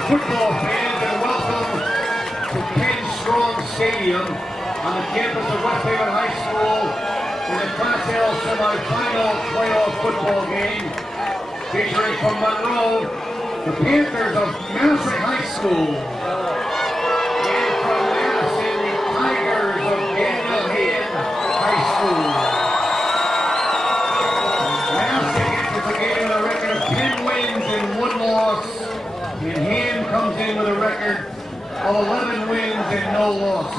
football fans, and welcome to Ken Strong Stadium on the campus of West Haven High School in the Class L semifinal playoff football game featuring from Monroe, the Panthers of Masuk High School, and from Madison, the Tigers of Daniel Hand High School. Masuk enters the game with a record of 10 wins and 1 loss. And Hand comes in with a record of 11 wins and no losses.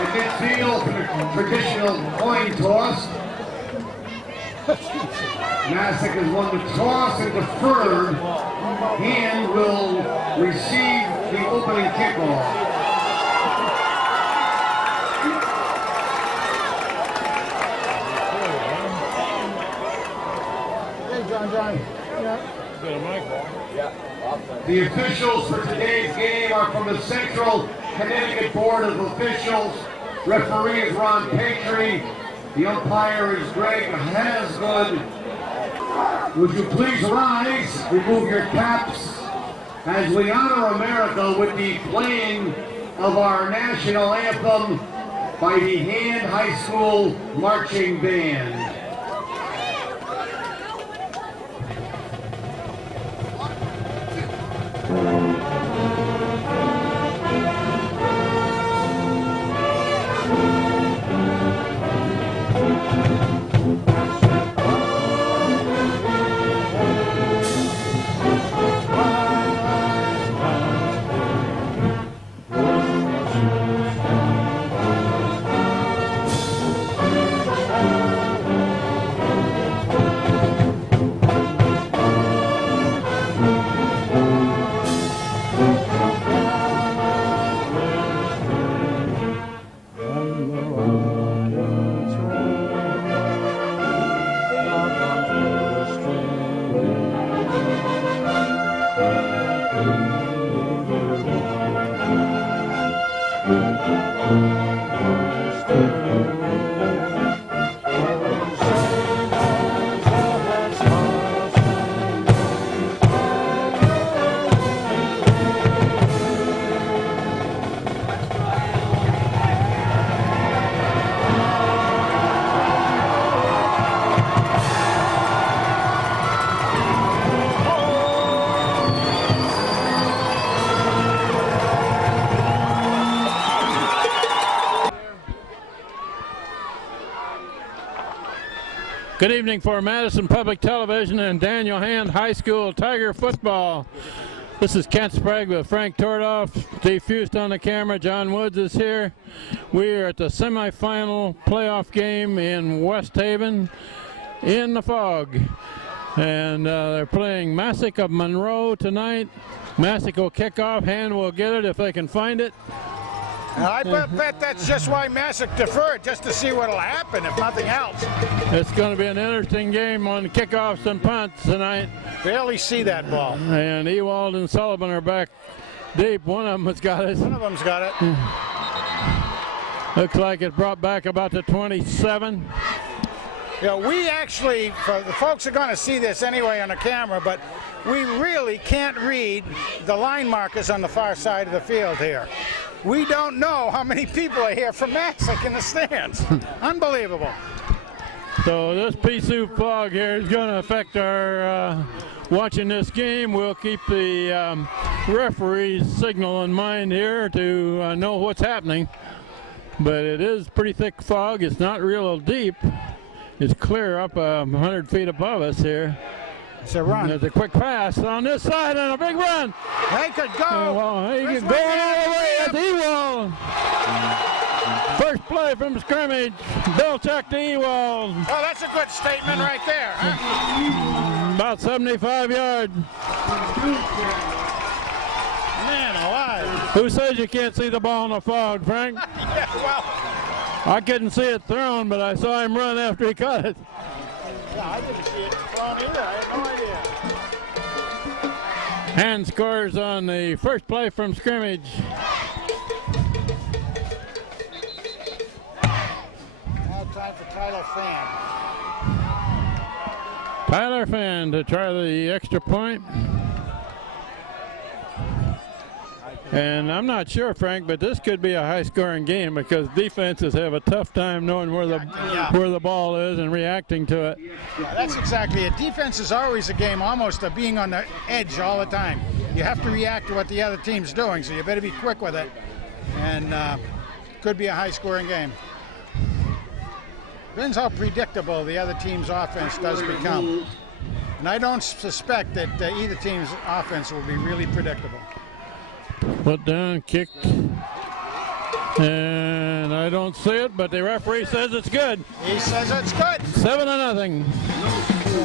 The next field for the traditional coin toss. Masuk has won the toss and deferred. Hand will receive the opening kickoff. The officials for today's game are from the Central Connecticut Board of Officials. Referee is Ron Patry. The umpire is Greg Hasgood. Would you please rise, remove your caps, as we honor America with the playing of our national anthem by the Hand High School Marching Band. Good evening for Madison Public Television and Daniel Hand High School Tiger football. This is Kent Sprague with Frank Tordoff, Steve Fust on the camera, John Woods is here. We are at the semifinal playoff game in West Haven in the fog. And they're playing Masuk of Monroe tonight. Masuk will kick off, Hand will get it if they can find it. I bet that's just why Masuk deferred, just to see what'll happen, if nothing else. It's going to be an interesting game on kickoffs and punts tonight. Barely see that ball. And Ewald and Sullivan are back deep. One of them has got it. One of them's got it. Looks like it brought back about the 27. Yeah, we actually, for the folks are going to see this anyway on the camera, but we really can't read the line markers on the far side of the field here. We don't know how many people are here from Masuk in the stands. Unbelievable. So this pea soup fog here is going to affect our watching this game. We'll keep the referee's signal in mind here to know what's happening. But it is pretty thick fog. It's not real deep. It's clear up 100 feet above us here. It's a run. There's a quick pass on this side and a big run. They could go. Well, he could go all the way at Ewald. First play from scrimmage. Belichick to Ewald. Oh, that's a good statement right there, huh? About 75 yards. Man alive. Who says you can't see the ball in the fog, Frank? Yeah, well. I couldn't see it thrown, but I saw him run after he caught it. Yeah, I didn't see it thrown either. I had no idea. Hand scores on the first play from scrimmage. Now time for Tyler Fan. Tyler Finn to try the extra point. And I'm not sure, Frank, but this could be a high-scoring game because defenses have a tough time knowing where the ball is and reacting to it. Yeah, that's exactly it. Defense is always a game almost of being on the edge all the time. You have to react to what the other team's doing, so you better be quick with it. And could be a high-scoring game. Depends how predictable the other team's offense does become. And I don't suspect that either team's offense will be really predictable. Put down, kicked, and I don't see it, but the referee says it's good. He says it's good. 7-0. Yeah,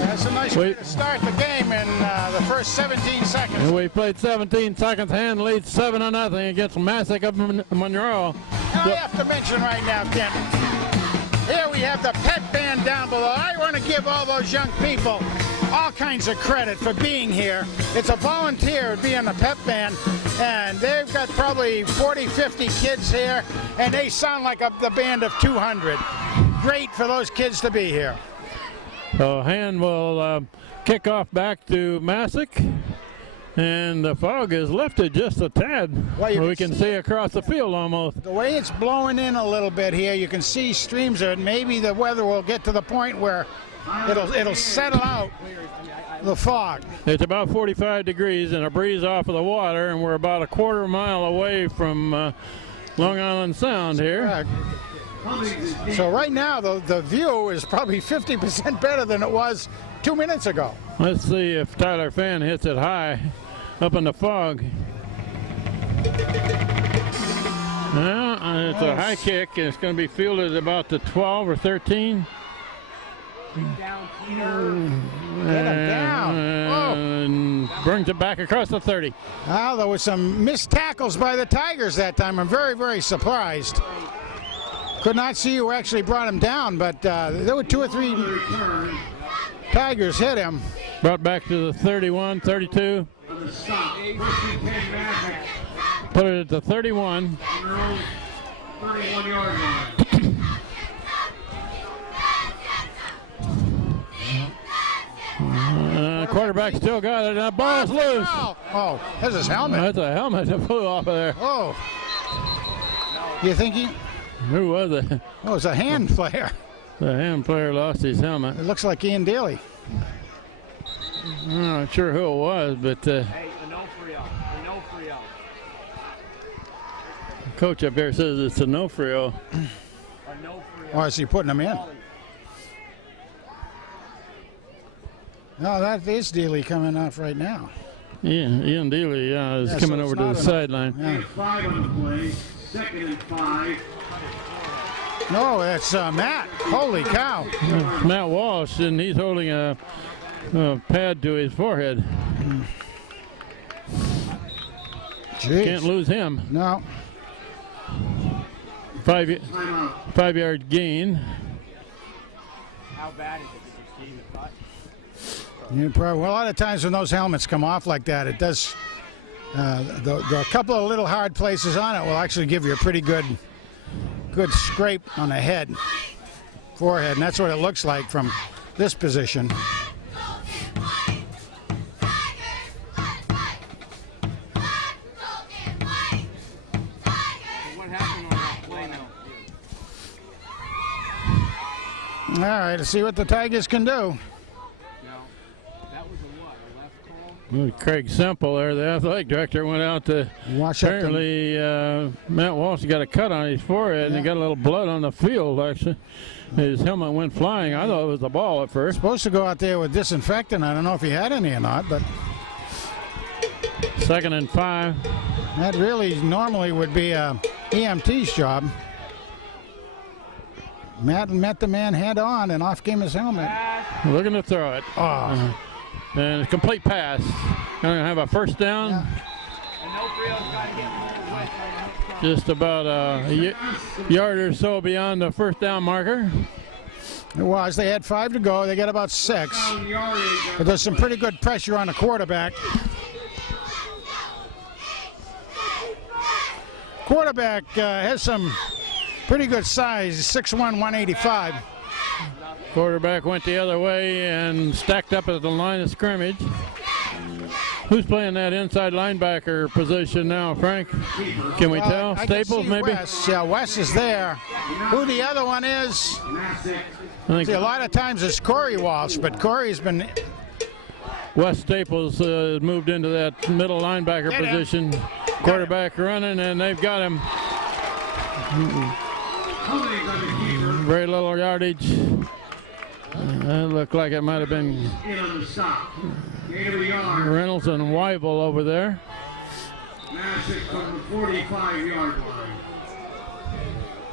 that's a nice way to start the game in the first 17 seconds. And we played 17 seconds. Hand leads 7-0 against Masuk of Monroe. Now I have to mention right now, Kent, here we have the pep band down below. I want to give all those young people all kinds of credit for being here. It's a volunteer to be in the pep band, and they've got probably 40, 50 kids here, and they sound like the band of 200. Great for those kids to be here. So Hand will kick off back to Masuk, and the fog is lifted just a tad. Well, we can see across the field almost. The way it's blowing in a little bit here, you can see streams of it. Maybe the weather will get to the point where it'll settle out the fog. It's about 45 degrees and a breeze off of the water, and we're about a quarter mile away from Long Island Sound here. Correct. So right now the view is probably 50% better than it was 2 minutes ago. Let's see if Tyler Finn hits it high up in the fog. It's a high kick, and it's going to be fielded about the 12 or 13. Down, Peter. Get him down. And brings it back across the 30. Well, there was some missed tackles by the Tigers that time. I'm very, very surprised. Could not see who actually brought him down, but there were 2 or 3 Tigers hit him. Brought back to the 31, 32. Put it at the 31. 31-yard line. Quarterback still got it. That ball's loose. Oh, that's his helmet. That's a helmet that flew off of there. Oh. You think he? Who was it? Oh, it's a hand player. The hand player lost his helmet. It looks like Ian Daly. I'm not sure who it was, but coach up here says it's a no-frio. Or is he putting him in? No, that is Daly coming off right now. Ian Daly is coming over to the sideline. Yeah. 5 on the play. 2nd and 5. No, it's Matt. Holy cow. It's Matt Walsh, and he's holding a pad to his forehead. Jeez. Can't lose him. No. 5-yard gain. How bad is it? Well, a lot of times when those helmets come off like that, it does. A couple of little hard places on it will actually give you a pretty good scrape on the head, forehead, and that's what it looks like from this position. What happened on that play now? All right, let's see what the Tigers can do. Craig Semple there, the athletic director, went out to apparently Matt Walsh got a cut on his forehead and he got a little blood on the field actually. His helmet went flying. I thought it was the ball at first. Supposed to go out there with disinfectant. I don't know if he had any or not, but 2nd and 5. That really normally would be a EMT's job. Matt met the man head on and off came his helmet. Looking to throw it. Oh. And a complete pass. Going to have a first down. Yeah. Just about a yard or so beyond the first down marker. It was. They had 5 to go. They got about 6. But there's some pretty good pressure on the quarterback. Quarterback has some pretty good size. 6'1", 185. Quarterback went the other way and stacked up at the line of scrimmage. Who's playing that inside linebacker position now, Frank? Can we tell? I Staples, can see maybe? Wes. Yeah, Wes is there. Who the other one is? I think See, a lot of times it's Corey Walsh, but Corey's been. Wes Staples moved into that middle linebacker Get him. position. Quarterback running, and they've got him. Very little yardage. That looked like it might have been Reynolds and Weibel over there. Masuk from the 45-yard line.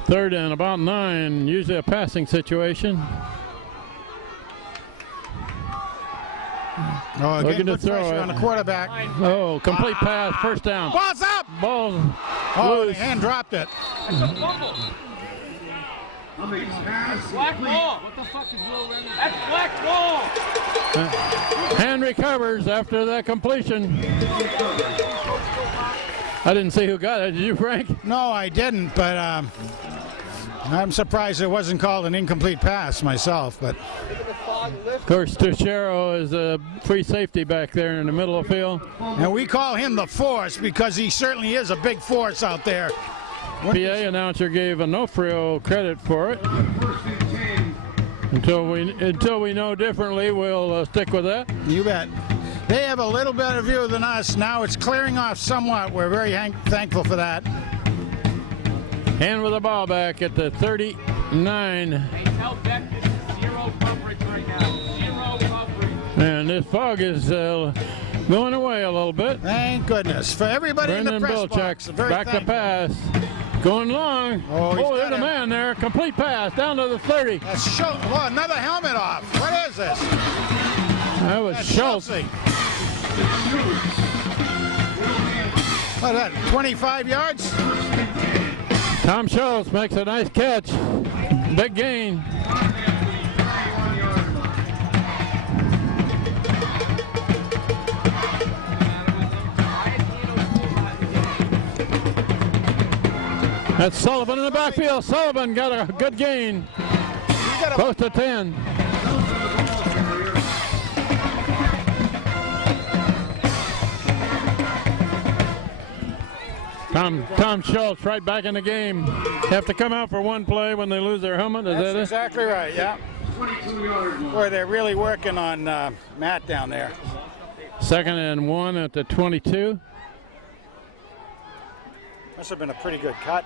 3rd and about 9, usually a passing situation. Oh, Looking again, to good throw pressure it. on the quarterback. Oh, complete pass, first down. Ball's up! Ball Oh, the loose. hand dropped it. Cummings pass. Black ball. What the fuck is Will Reynolds? That's black ball. Hand recovers after that completion. I didn't see who got it. Did you, Frank? No, I didn't, but I'm surprised it wasn't called an incomplete pass myself. But Of course, Teixeira is a free safety back there in the middle of the field. and we call him the force because he certainly is a big force out there. PA announcer gave Onofrio credit for it. First and 10. Until we know differently, we'll stick with that. You bet. They have a little better view than us. Now it's clearing off somewhat. We're very thankful for that. And with the ball back at the 39. They tell Beck this is zero coverage right now. Zero coverage. And this fog is going away a little bit. Thank goodness. For everybody in Brendan the press box, Bilchek very back to thankful. pass. Going long. Oh, he's There's got a him. man there. Complete pass down to the 30. That's oh, another helmet off. What is this? That was That's Schultz. Chelsea. What is that, 25 yards? Tom Schultz makes a nice catch. Big gain. That's Sullivan in the backfield. Sullivan got a good gain. Close to 10. Tom Schultz right back in the game. Have to come out for one play when they lose their helmet. Is That's that it? exactly right, yeah. 22-yard line. Boy, they're really working on Matt down there. 2nd and 1 at the 22. Must have been a pretty good cut.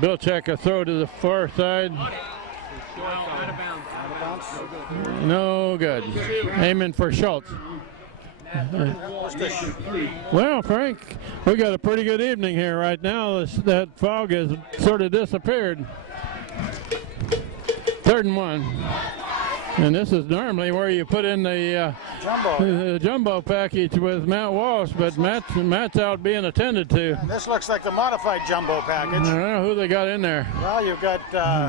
Bilchek a throw to the far side. Out of bounds. No good. Aiming for Schultz. Well, Frank, we got a pretty good evening here right now. That fog has sort of disappeared. 3rd and 1. And this is normally where you put in the jumbo package with Matt Walsh, but Matt's out being attended to. And this looks like the modified jumbo I package. don't know who they got in there. Well, you've got,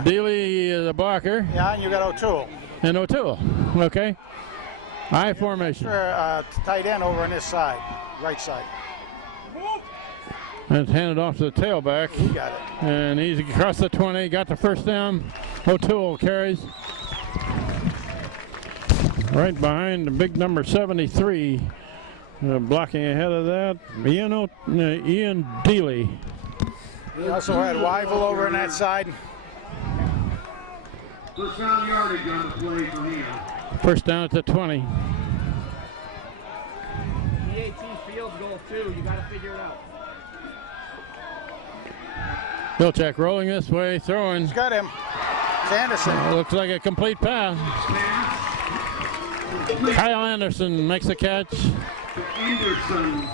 Dealey, the blocker, yeah, and you've got O'Toole. and O'Toole. Okay. I formation. Tight end over on this side, right side. That's handed off to the tailback. You got it. And he's across the 20, got the first down. O'Toole carries. Right behind the big number 73. Blocking ahead of that, Ian Dealey. We also had Weibel over on that side. First down yardage on the play for him. First down at the 20. PAT field goal too. You got to figure it out. Bilchek rolling this way, throwing. He's got him. It's Anderson. Looks like a complete pass. Kyle Anderson makes the catch. Anderson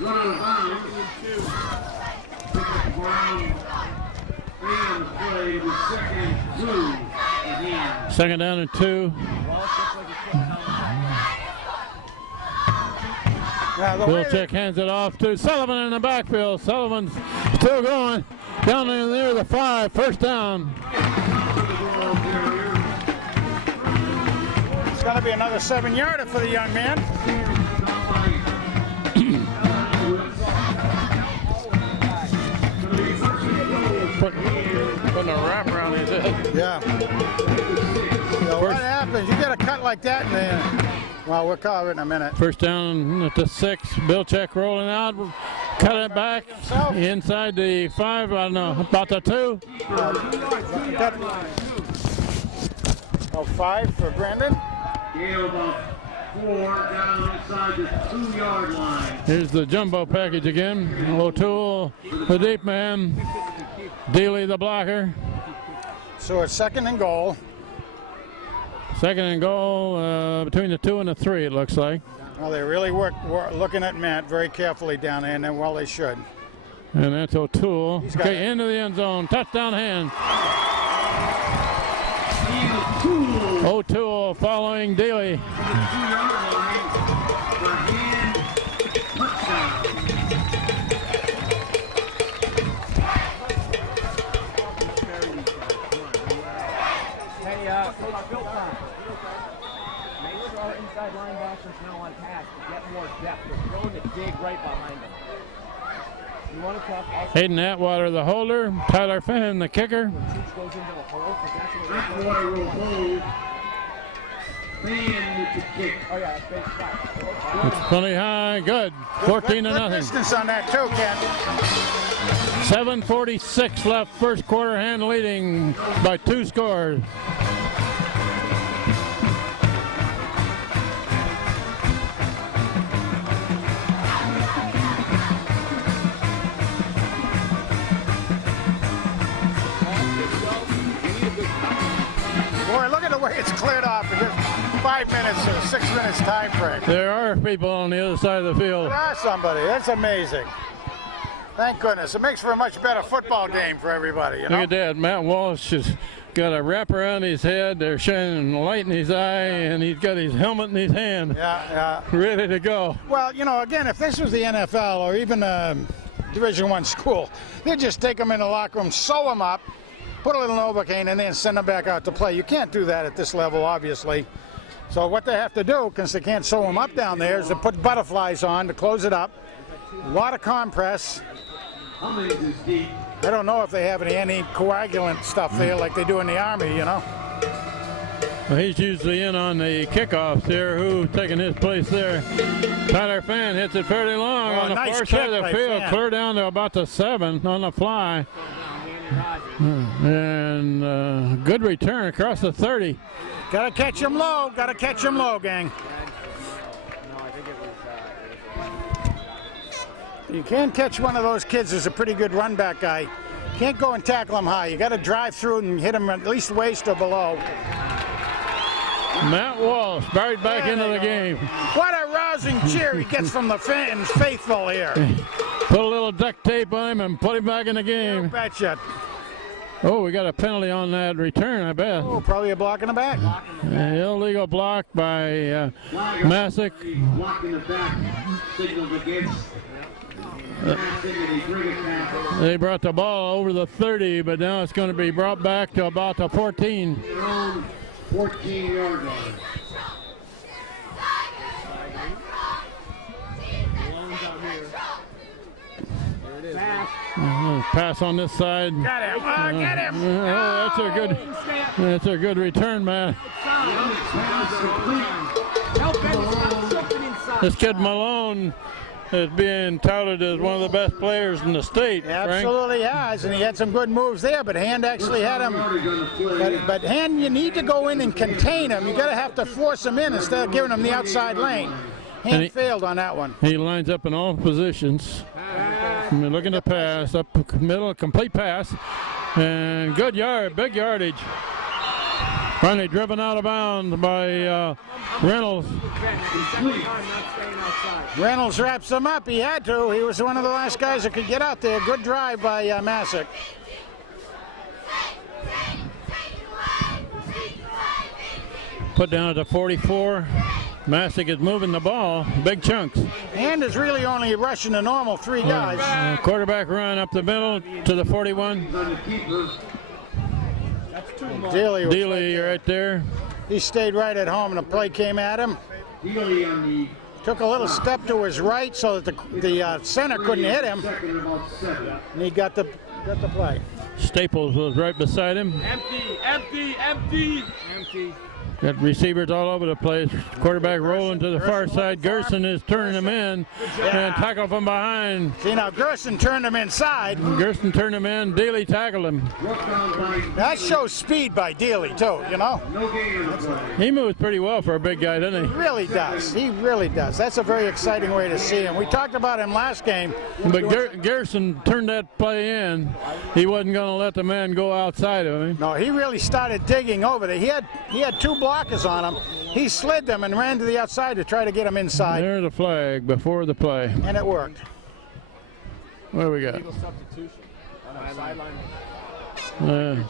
run out of bounds. Brown and play with 2nd 2 again. 2nd down and 2. Now, the way Bilchek hands it off to Sullivan in the backfield. Sullivan's still going down in near the 5. First down. it's going to be another 7-yarder for the young man. Putting a wrap around his head. Yeah. So what happens? You get a cut like that, and then, well, we'll cover it in a minute. First down at the 6. Bilchek rolling out. Cut it back inside the 5. I don't know, about the 2. 5 for Brandon. Gain about 4 down inside the 2-yard line. Here's the jumbo package again. O'Toole, the deep man. Dealey, the blocker. So it's 2nd and goal. 2nd and goal between the 2 and the 3, it looks like. Well, they really work looking at Matt very carefully down there, and then, well, they should. And that's O'Toole. He's got Okay, into the end zone. Touchdown hand. O'Toole following Dealey. 2-yard line for hand touchdown. Hey, Bill time. Make sure our inside linebackers now on pass to get more depth. They're going to dig right behind them. You want to talk us? Hayden Atwater, the holder. Tyler Finn, the kicker. Cheech goes into a hole, because that's what Atwater will hold. Fan with the kick. Oh, yeah, that's base spot. It's plenty high. Good. 14 to Good nothing. distance on that, too, Ken. 7:46 left. First quarter, hand leading by 2 scores. Boy, look at the way it's cleared off in just 5 minutes or 6 minutes time frame. There are people on the other side of the field. There are somebody. That's amazing. Thank goodness. It makes for a much better football game for everybody, you know? Look at that. Matt Walsh has got a wrap around his head. They're shining light in his eye, and he's got his helmet in his hand, Yeah. ready to go. Well, you know, again, if this was the NFL or even a Division I school, they'd just take them in the locker room, sew them up, put a little Novocaine, and then send them back out to play. You can't do that at this level, obviously. So what they have to do, because they can't sew them up down there, is to put butterflies on to close it up. A lot of compress. How many is this deep? I don't know if they have any anticoagulant stuff there like they do in the Army, you know. Well, he's usually in on the kickoffs there. Who's taking his place there? Tyler Fan hits it fairly long on the nice far kick side of the by field, Fan. clear down to about the 7 on the fly. And good return across the 30. Gotta catch him low. Gotta catch him low, gang. You can't catch one of those kids who's a pretty good run back guy. Can't go and tackle him high. You got to drive through and hit him at least waist or below. Matt Walsh buried back into the game. What a rousing cheer he gets from the fans faithful here. Put a little duct tape on him and put him back in the game. Betcha. Oh, we got a penalty on that return, I bet. Oh, probably a block in the back. Illegal block by Masuk. Block in the back, signaled against. They brought the ball over the 30, but now it's going to be brought back to about the 14. Their own 14-yard line. Pass on this side. Got him. Oh, get him. That's a good return, man. This kid Malone is being touted as one of the best players in the state. Absolutely has, and he had some good moves there, but Hand actually had him. But Hand, you need to go in and contain him. You got to have to force him in instead of giving him the outside lane. Hand failed on that one. He lines up in all positions. Looking to pass, up middle, complete pass, and good yard, big yardage. Finally driven out of bounds by Reynolds. Reynolds wraps him up. He had to. He was one of the last guys that could get out there. Good drive by Masuk. Put down at the 44. Masuk is moving the ball, big chunks. Hand is really only rushing the normal 3 guys. Quarterback run up the middle to the 41. Dealey right there. He stayed right at home, and the play came at him. Took a little step to his right so that the center couldn't hit him. And he got the play. Staples was right beside him. Empty. Got receivers all over the place. Quarterback rolling to the far side. Gerson is turning him in and tackle from behind. See, now Gerson turned him inside. Gerson turned him in. Daly tackled him. That shows speed by Dealey, too, you know? He moves pretty well for a big guy, doesn't He really does. He really does. That's a very exciting way to see him. We talked about him last game. he? But Gerson turned that play in. He wasn't going to let the man go outside of him. No, he really started digging over there. He had two blockers on him. He slid them and ran to the outside to try to get him inside, There's the flag before the play. and it worked. What do we got? Legal substitution on our sideline.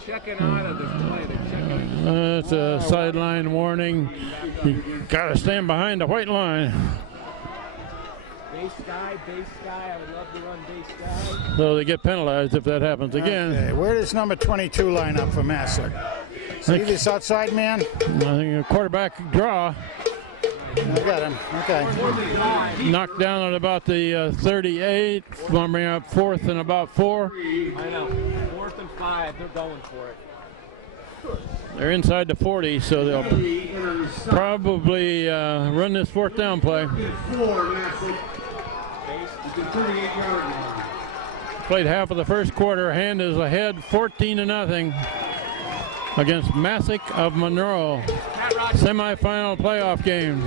Checking out of this play. They're checking. It's a sideline warning. You got to stand behind the white line. Base sky. I would love to run base sky. So they get penalized if that happens again. Okay, where does number 22 line up for Masuk? See this outside man? I think a quarterback draw. I got him. Okay. Knocked down at about the 38. Want to bring up 4th and about 4. I know. 4th and 5. They're going for it. They're inside the 40, so they'll probably run this 4th down play. Played half of the first quarter. Hand is ahead 14-0 against Masuk of Monroe. Semifinal playoff game.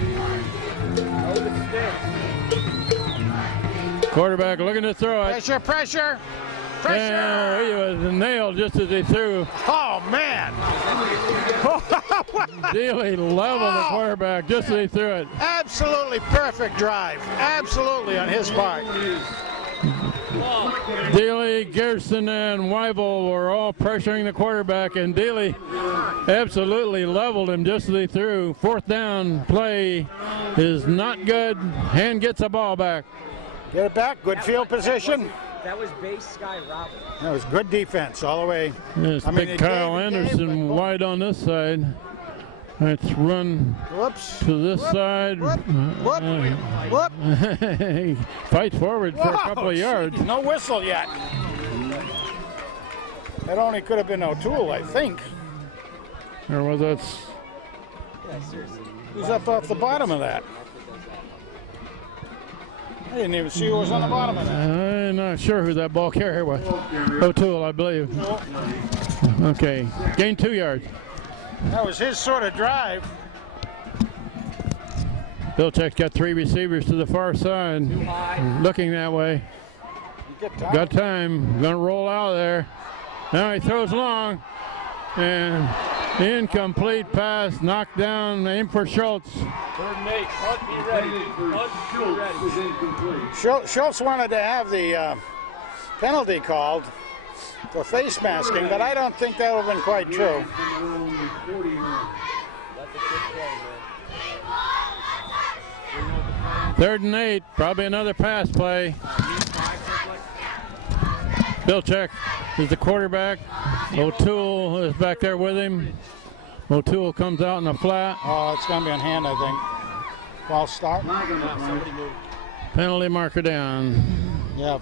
Quarterback looking to throw it. Pressure. And he was nailed just as he threw. Oh, man. Dealey leveled the quarterback just as he threw it. Absolutely perfect drive. Absolutely on his part. Dealey, Gerson, and Weibel were all pressuring the quarterback, and Dealey absolutely leveled him just as he threw. 4th down play is not good. Hand gets the ball back. Get it back. Good field position. That was base sky Robert. That was good defense all the way. There's big Kyle Anderson wide on this side. Let's run to this side. Whoop. He fights forward for a couple of yards. No whistle yet. That only could have been O'Toole, I think. Or was that? Yeah, seriously. Who's up off the bottom of that? I didn't even see who was on the bottom of that. I'm not sure who that ball carrier was. O'Toole, I believe. Okay, gain 2 yards. That was his sort of drive. Belichick's got 3 receivers to the far side, looking that way. Got time, gonna roll out of there. Now he throws long, and incomplete pass, knocked down, aim for Schultz. 3rd and 8. Hunt, be ready. Schultz wanted to have the penalty called for face masking, but I don't think that would have been quite true. That's a good play, man. 3rd and 8, probably another pass play. Belichick is the quarterback. O'Toole is back there with him. O'Toole comes out in the flat. Oh, it's going to be on hand, I think. False start. Penalty marker down. Yeah.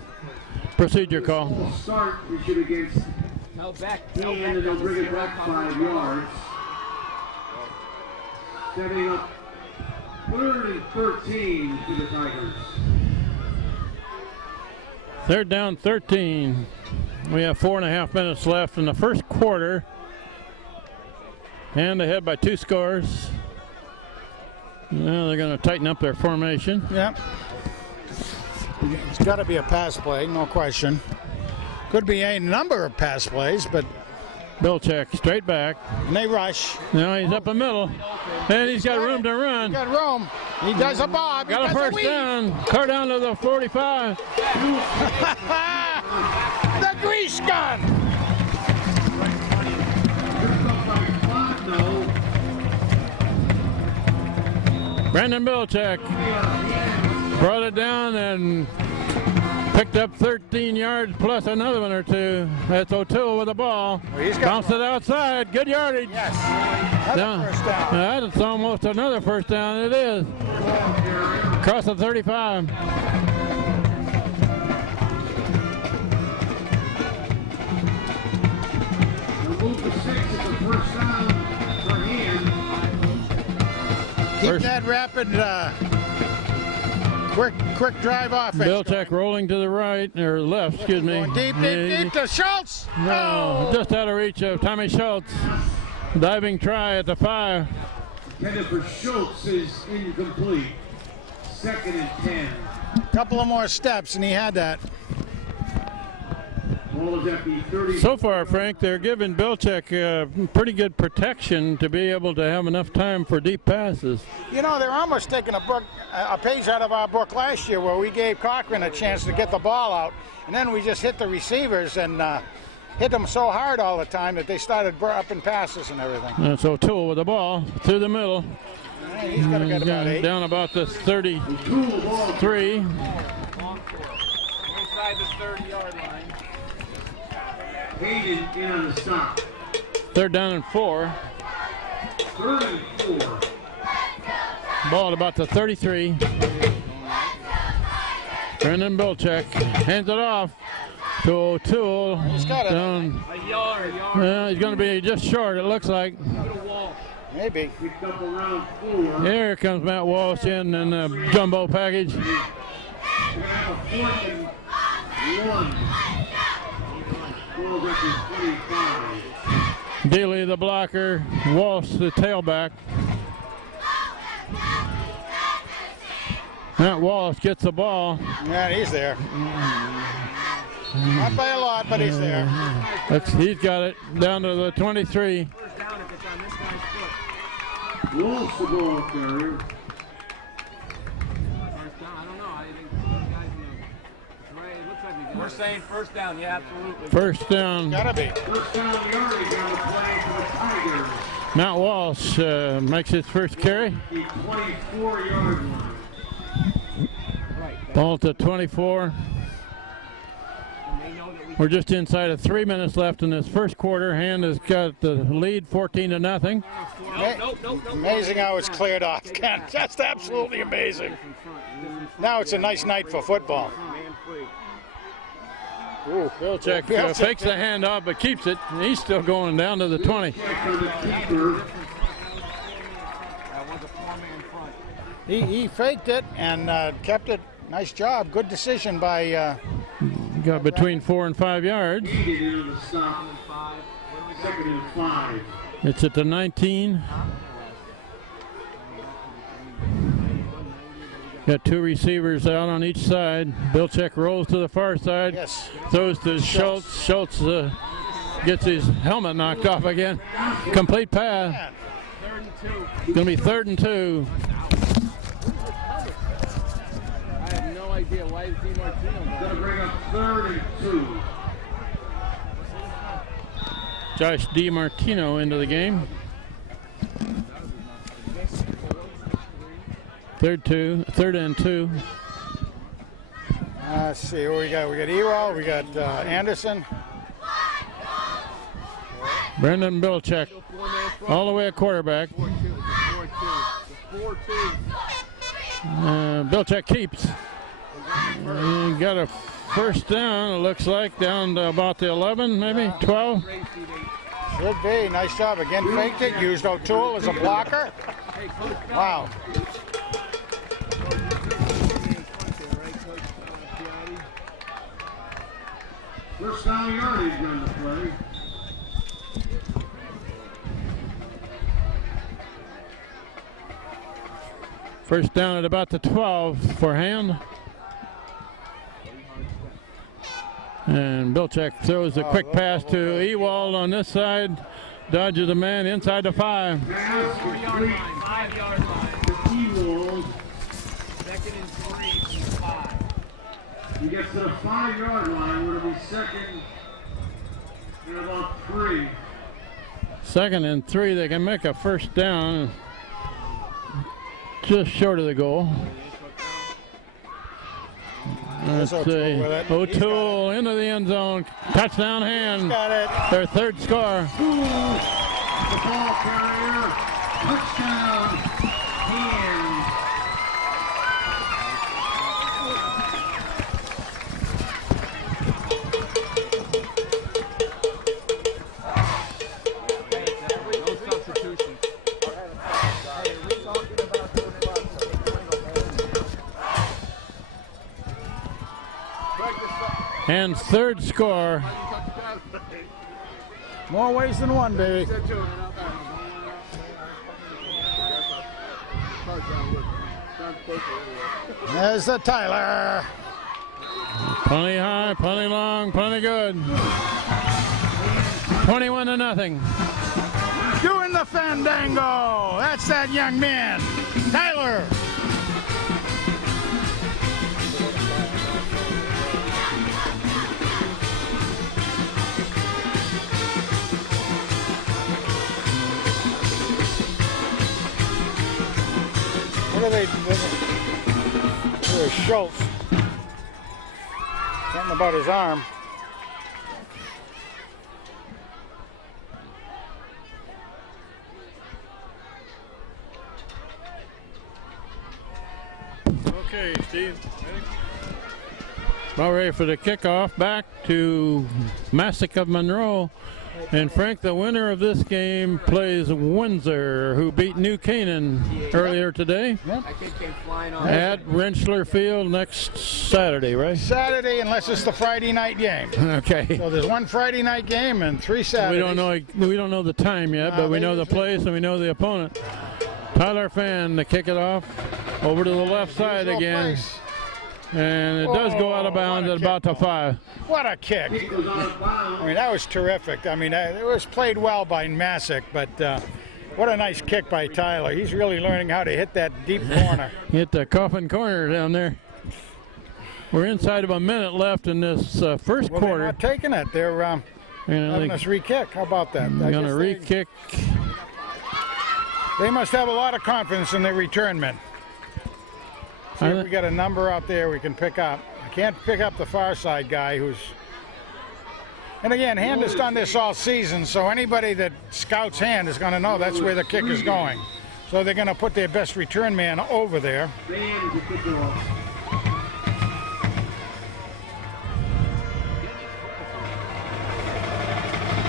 Procedure call. Start issue against Held back. and they'll bring it back 5 yards. Setting up 3rd and 13 to the Tigers. 3rd down, 13. We have 4.5 minutes left in the first quarter. And ahead by 2 scores. Now they're going to tighten up their formation. Yeah. It's got to be a pass play, no question. Could be a number of pass plays, but Belichick straight back. and they rush. Now he's up the middle. And he's got room to run. Got room. He does a bob. Got a first down. Car down to the 45. The grease gun. Brandon Belichick brought it down and picked up 13 yards plus another one or 2. That's O'Toole with the ball. Bounced it outside. Good yardage. Yes. Another first down. That's almost another first down. It is. Across the 35. move to 6 at the first down for him. Keep that rapid, quick drive offense. Bilczek rolling to the right, or left, excuse me. Going deep to Schultz. No, just out of reach of Tommy Schultz. Diving try at the 5. Intended for Schultz is incomplete. 2nd and 10. Couple of more steps, and he had that. Ball is at the 30. So far, Frank, they're giving Bilczek pretty good protection to be able to have enough time for deep passes. You know, they're almost taking a page out of our book last year where we gave Cochran a chance to get the ball out, and then we just hit the receivers and hit them so hard all the time that they started upping passes and everything. And so Toole with the ball through the middle. And he's got to get about 8. Down about the 33. Inside the 30-yard line. Hayden in on the stop. 3rd down and 4. 3rd and 4. Ball at about the 33. Brendan Bilczek hands it off to O'Toole. He's got it. Down. A yard. He's going to be just short, it looks like. Maybe. Picked up around 4. Here comes Matt Walsh in the jumbo package. We're going to have a 4th and 1. Ball's at the 25. Dealey the blocker, Walsh the tailback. Matt Walsh gets the ball. Yeah, he's there. Not by a lot, but he's there. He's got it down to the 23. First down if it's on this guy's foot. Walsh the ball carrier. First down, I don't know. I think these guys in the right, it looks like we're saying first down, yeah, absolutely. First down. Gotta be. First down yardage on the play for the Tigers. Matt Walsh makes his first carry. The 24-yard line. Ball to 24. We're just inside of 3 minutes left in this first quarter. Hand has got the lead 14-0. Amazing how it's cleared off, Ken. Just absolutely amazing. Now it's a nice night for football. Ooh, Bilczek fakes the handoff but keeps it. He's still going down to the 20. He faked it and kept it. Nice job. Good decision by. Got between 4 and 5 yards. 2nd and 5. It's at the 19. Got 2 receivers out on each side. Bilczek rolls to the far side. Yes. Throws to Schultz. Schultz gets his helmet knocked off again. Complete pass. It's going to be 3rd and 2. I have no idea why is DiMartino Going to bring up 3rd and 2. Josh DiMartino into the game. 3rd and 2. Let's see who we got. We got Ewald. We got Anderson. Brendan Bilczek all the way at quarterback. 4-2. Bilczek keeps. He got a first down, it looks like, down to about the 11, maybe 12. Should be. Nice job. Again, faked it. Used O'Toole as a blocker. Wow. First down yardage on the play. First down at about the 12 for Hand. And Bilczek throws a quick pass to Ewald on this side. Dodges the man inside the 5. 5-yard line. 5-yard line. To Ewald. 2nd and 3 from 5. He gets to the 5-yard line. We're going to be 2nd and about 3. 2nd and 3. They can make a first down. Just short of the goal. Let's see. O'Toole into the end zone. Touchdown Hand. Got it. Their 3rd score. The ball carrier. Touchdown. Hand. Hand's third score. More ways than one, baby. There's the Tyler. Plenty high, plenty long, plenty good. 21-0. Doing the fandango. That's that young man, Tyler. What are they doing? There's Schultz. Something about his arm. Okay, Steve. About ready for the kickoff. Back to Masuk of Monroe. And Frank, the winner of this game plays Windsor, who beat New Canaan earlier today That kid came flying on. at Rentschler Field next Saturday, right? Saturday, unless it's the Friday night game. Okay. So there's one Friday night game and 3 Saturdays. We don't know the time yet, but we know the place and we know the opponent. Tyler Fan to kick it off over to the left side Usual again. place. And it does go out of bounds at about the 5. What a kick. I mean, that was terrific. I mean, it was played well by Masuk, but what a nice kick by Tyler. He's really learning how to hit that deep corner. Hit the coffin corner down there. We're inside of a minute left in this first Well, quarter. they're not taking it. They're And having us re-kick. How about that? I going guess to re-kick. They must have a lot of confidence in their return men. See if we got a number out there we can pick up. I can't pick up the far side guy who's... And again, Hand has done this all season, so anybody that scouts Hand is going to know that's where the kick is going. So they're going to put their best return man over there.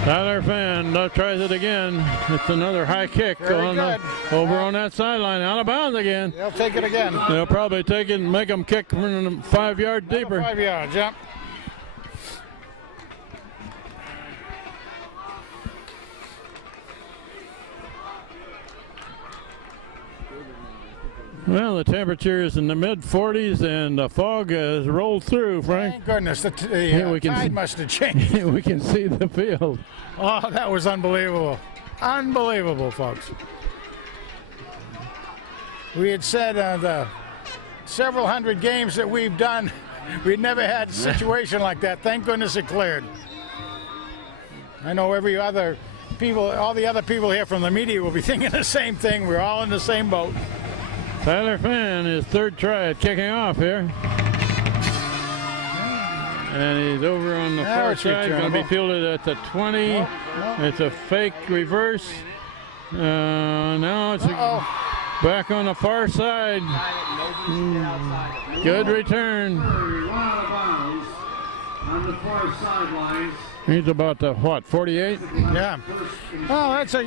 Tyler Fan tries it again. It's another high kick Very good. over on that sideline. Out of bounds again. They'll take it again. They'll probably take it and make them kick from 5 yards deeper. 5 yards, yep. Well, the temperature is in the mid-40s and the fog has rolled through, Frank. Thank goodness. The we can tide must have changed. We can see the field. Oh, that was unbelievable. Unbelievable, folks. We had said the several hundred games that we've done, we'd never had a situation like that. Thank goodness it cleared. I know all the other people here from the media will be thinking the same thing. We're all in the same boat. Tyler Fan, his third try at kicking off here. And he's over on the far side, going to be fielded at the 20. No. It's a fake reverse. Now it's back on the far side. Good return. Out of bounds on the far sidelines. He's about the, 48? Yeah. Well, that's a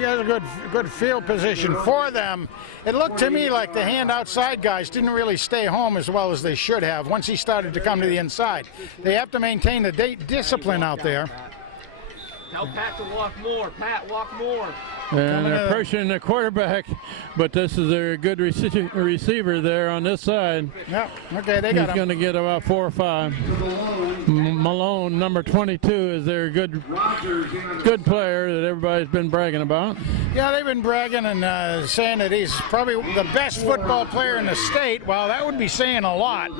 good field position for them. It looked to me like the Hand outside guys didn't really stay home as well as they should have once he started to come to the inside. They have to maintain the discipline out there. Tell Pat to walk more. Pat, walk more. And they're pushing the quarterback, but this is a good receiver there on this side. Yeah, okay, they got He's him. going to get about 4 or 5. Malone, number 22, is their good player that everybody's been bragging about. Yeah, they've been bragging and saying that he's probably the best football player in the state. Well, that would be saying a lot.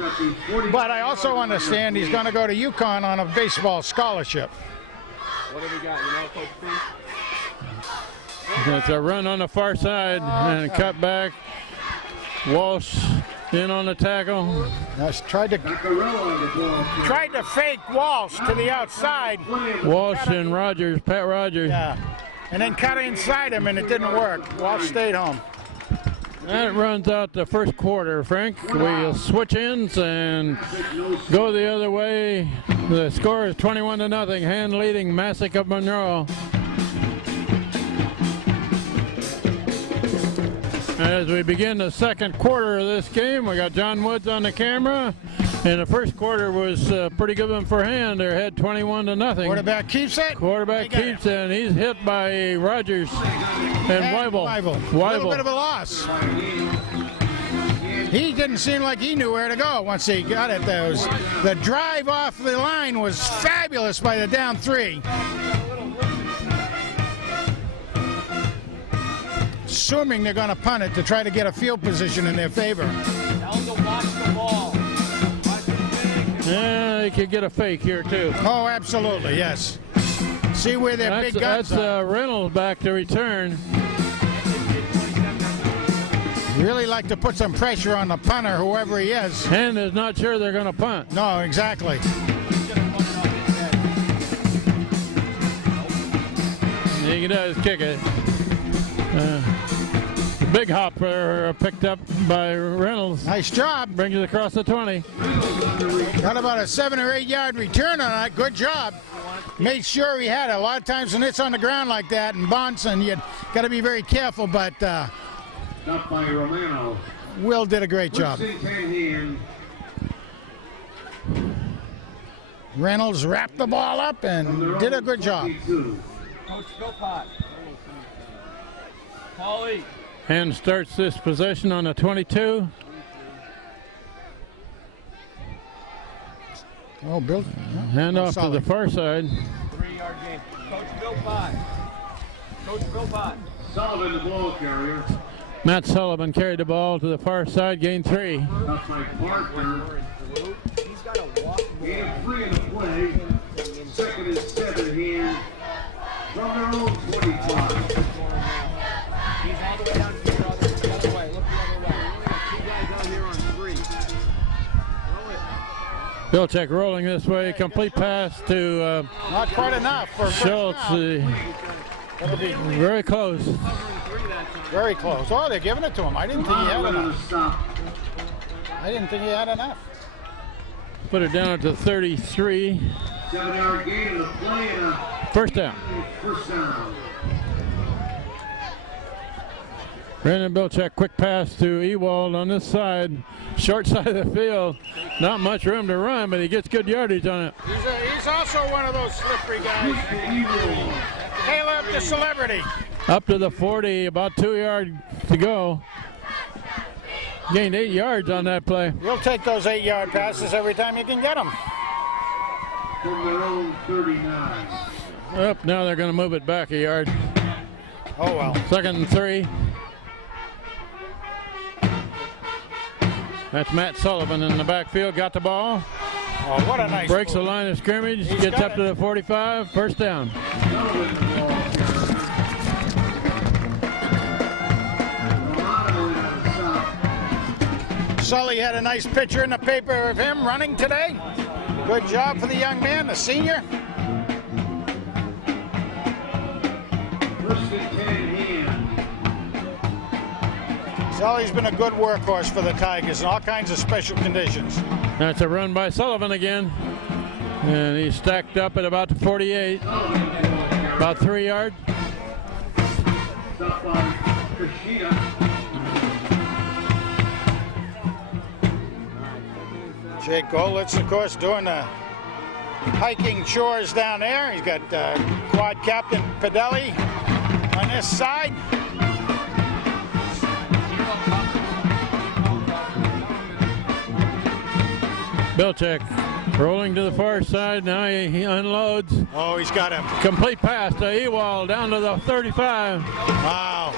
But I also understand he's going to go to UConn on a baseball scholarship. What do we got? You know, Coach Pete? It's a run on the far side and cut back. Walsh in on the tackle. That's tried to fake Walsh to the outside. Walsh and Rogers, Pat Rogers. Yeah, and then cut inside him, and it didn't work. Walsh stayed home. That runs out the first quarter, Frank. We switch ends and go the other way. The score is 21-0. Hand leading Masuk of Monroe. As we begin the second quarter of this game, we got John Woods on the camera. And the first quarter was pretty good one for Hand. They're ahead 21-0. Quarterback keeps it. Quarterback They got keeps it, and he's hit by Rogers and Weibel. A little bit of a loss. He didn't seem like he knew where to go once he got it. The drive off the line was fabulous by the down 3. Assuming they're going to punt it to try to get a field position in their favor. Tell them to watch the ball. Yeah, they could get a fake here too. Oh, absolutely, yes. See where their big guns That's are. Reynolds back to return. Really like to put some pressure on the punter, whoever he is. Hand is not sure they're going to punt. No, exactly. He does kick it. Big hop picked up by Reynolds. Nice job. Brings it across the 20. Got about a 7 or 8 yard return on that. Good job. Made sure he had it. A lot of times when it's on the ground like that and bouncing, you got to be very careful, but Stopped by Romano. Will did a great job. Reynolds wrapped the ball up and did a good job. Coach Philpott. Paulie. Hand starts this possession on the 22. Oh, Bill. Hand off to the far side. 3-yard game. Coach Philpott. Coach Philpott. Sullivan, the ball carrier. Matt Sullivan carried the ball to the far side, gain 3. Up by Parker. He's got a walk. Gain of 3 in the play. Second and 7 here. From their own 25. He's all the way down here, the other way. Look the other way. We only got 2 guys out here on 3. Bilchek rolling this way, complete pass to Not quite enough for Schultz. Very close. Very close. Oh, they're giving it to him. I didn't think he had enough. Stop. I didn't think he had enough. Put it down to 33. 7-yard gain in the play and a First down. first down. Brandon Bilchek, quick pass to Ewald on this side, short side of the field. Not much room to run, but he gets good yardage on it. He's also one of those slippery guys. Caleb, the celebrity. Up to the 40, about 2 yards to go. Gained 8 yards on that play. You'll take those 8-yard passes every time you can get them. From their own 39. Up, now they're going to move it back a yard. Oh, well. 2nd and 3. That's Matt Sullivan in the backfield, got the ball. Oh, what a nice Breaks the move. line of scrimmage, He's gets got up to the 45, first down. Sully had a nice picture in the paper of him running today. Good job for the young man, the senior. First and 10 Hand. Sully's been a good workhorse for the Tigers in all kinds of special conditions. That's a run by Sullivan again. And he's stacked up at about the 48. About 3 yards. Stopped by Kushida. Jake Golitz, of course, doing the hiking chores down there. He's got quad captain Pedelli on this side. Bilchek rolling to the far side. Now he unloads. Oh, he's got him. Complete pass to Ewald down to the 35. Wow.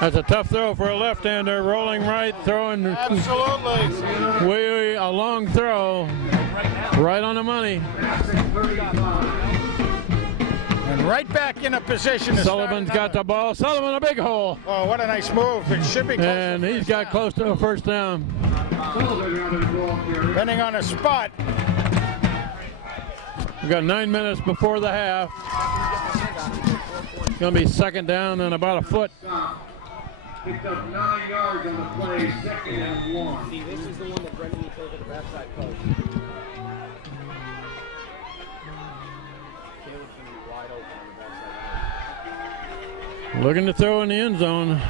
That's a tough throw for a left-hander. Rolling right, throwing Absolutely. way a long throw. Right on the money. And right back in a position to Sullivan's got the ball. Sullivan a big hole. Oh, what a nice move. It should be close. And he's got close to a first down. Depending on the spot. We've got 9 minutes before the half. Going to be second down and about a foot. Picked up 9 yards on the play, 2nd and 1. See, this is the one that Brendan needs to look at the backside coach. Caleb's going to be wide open on the backside. Looking to throw in the end zone.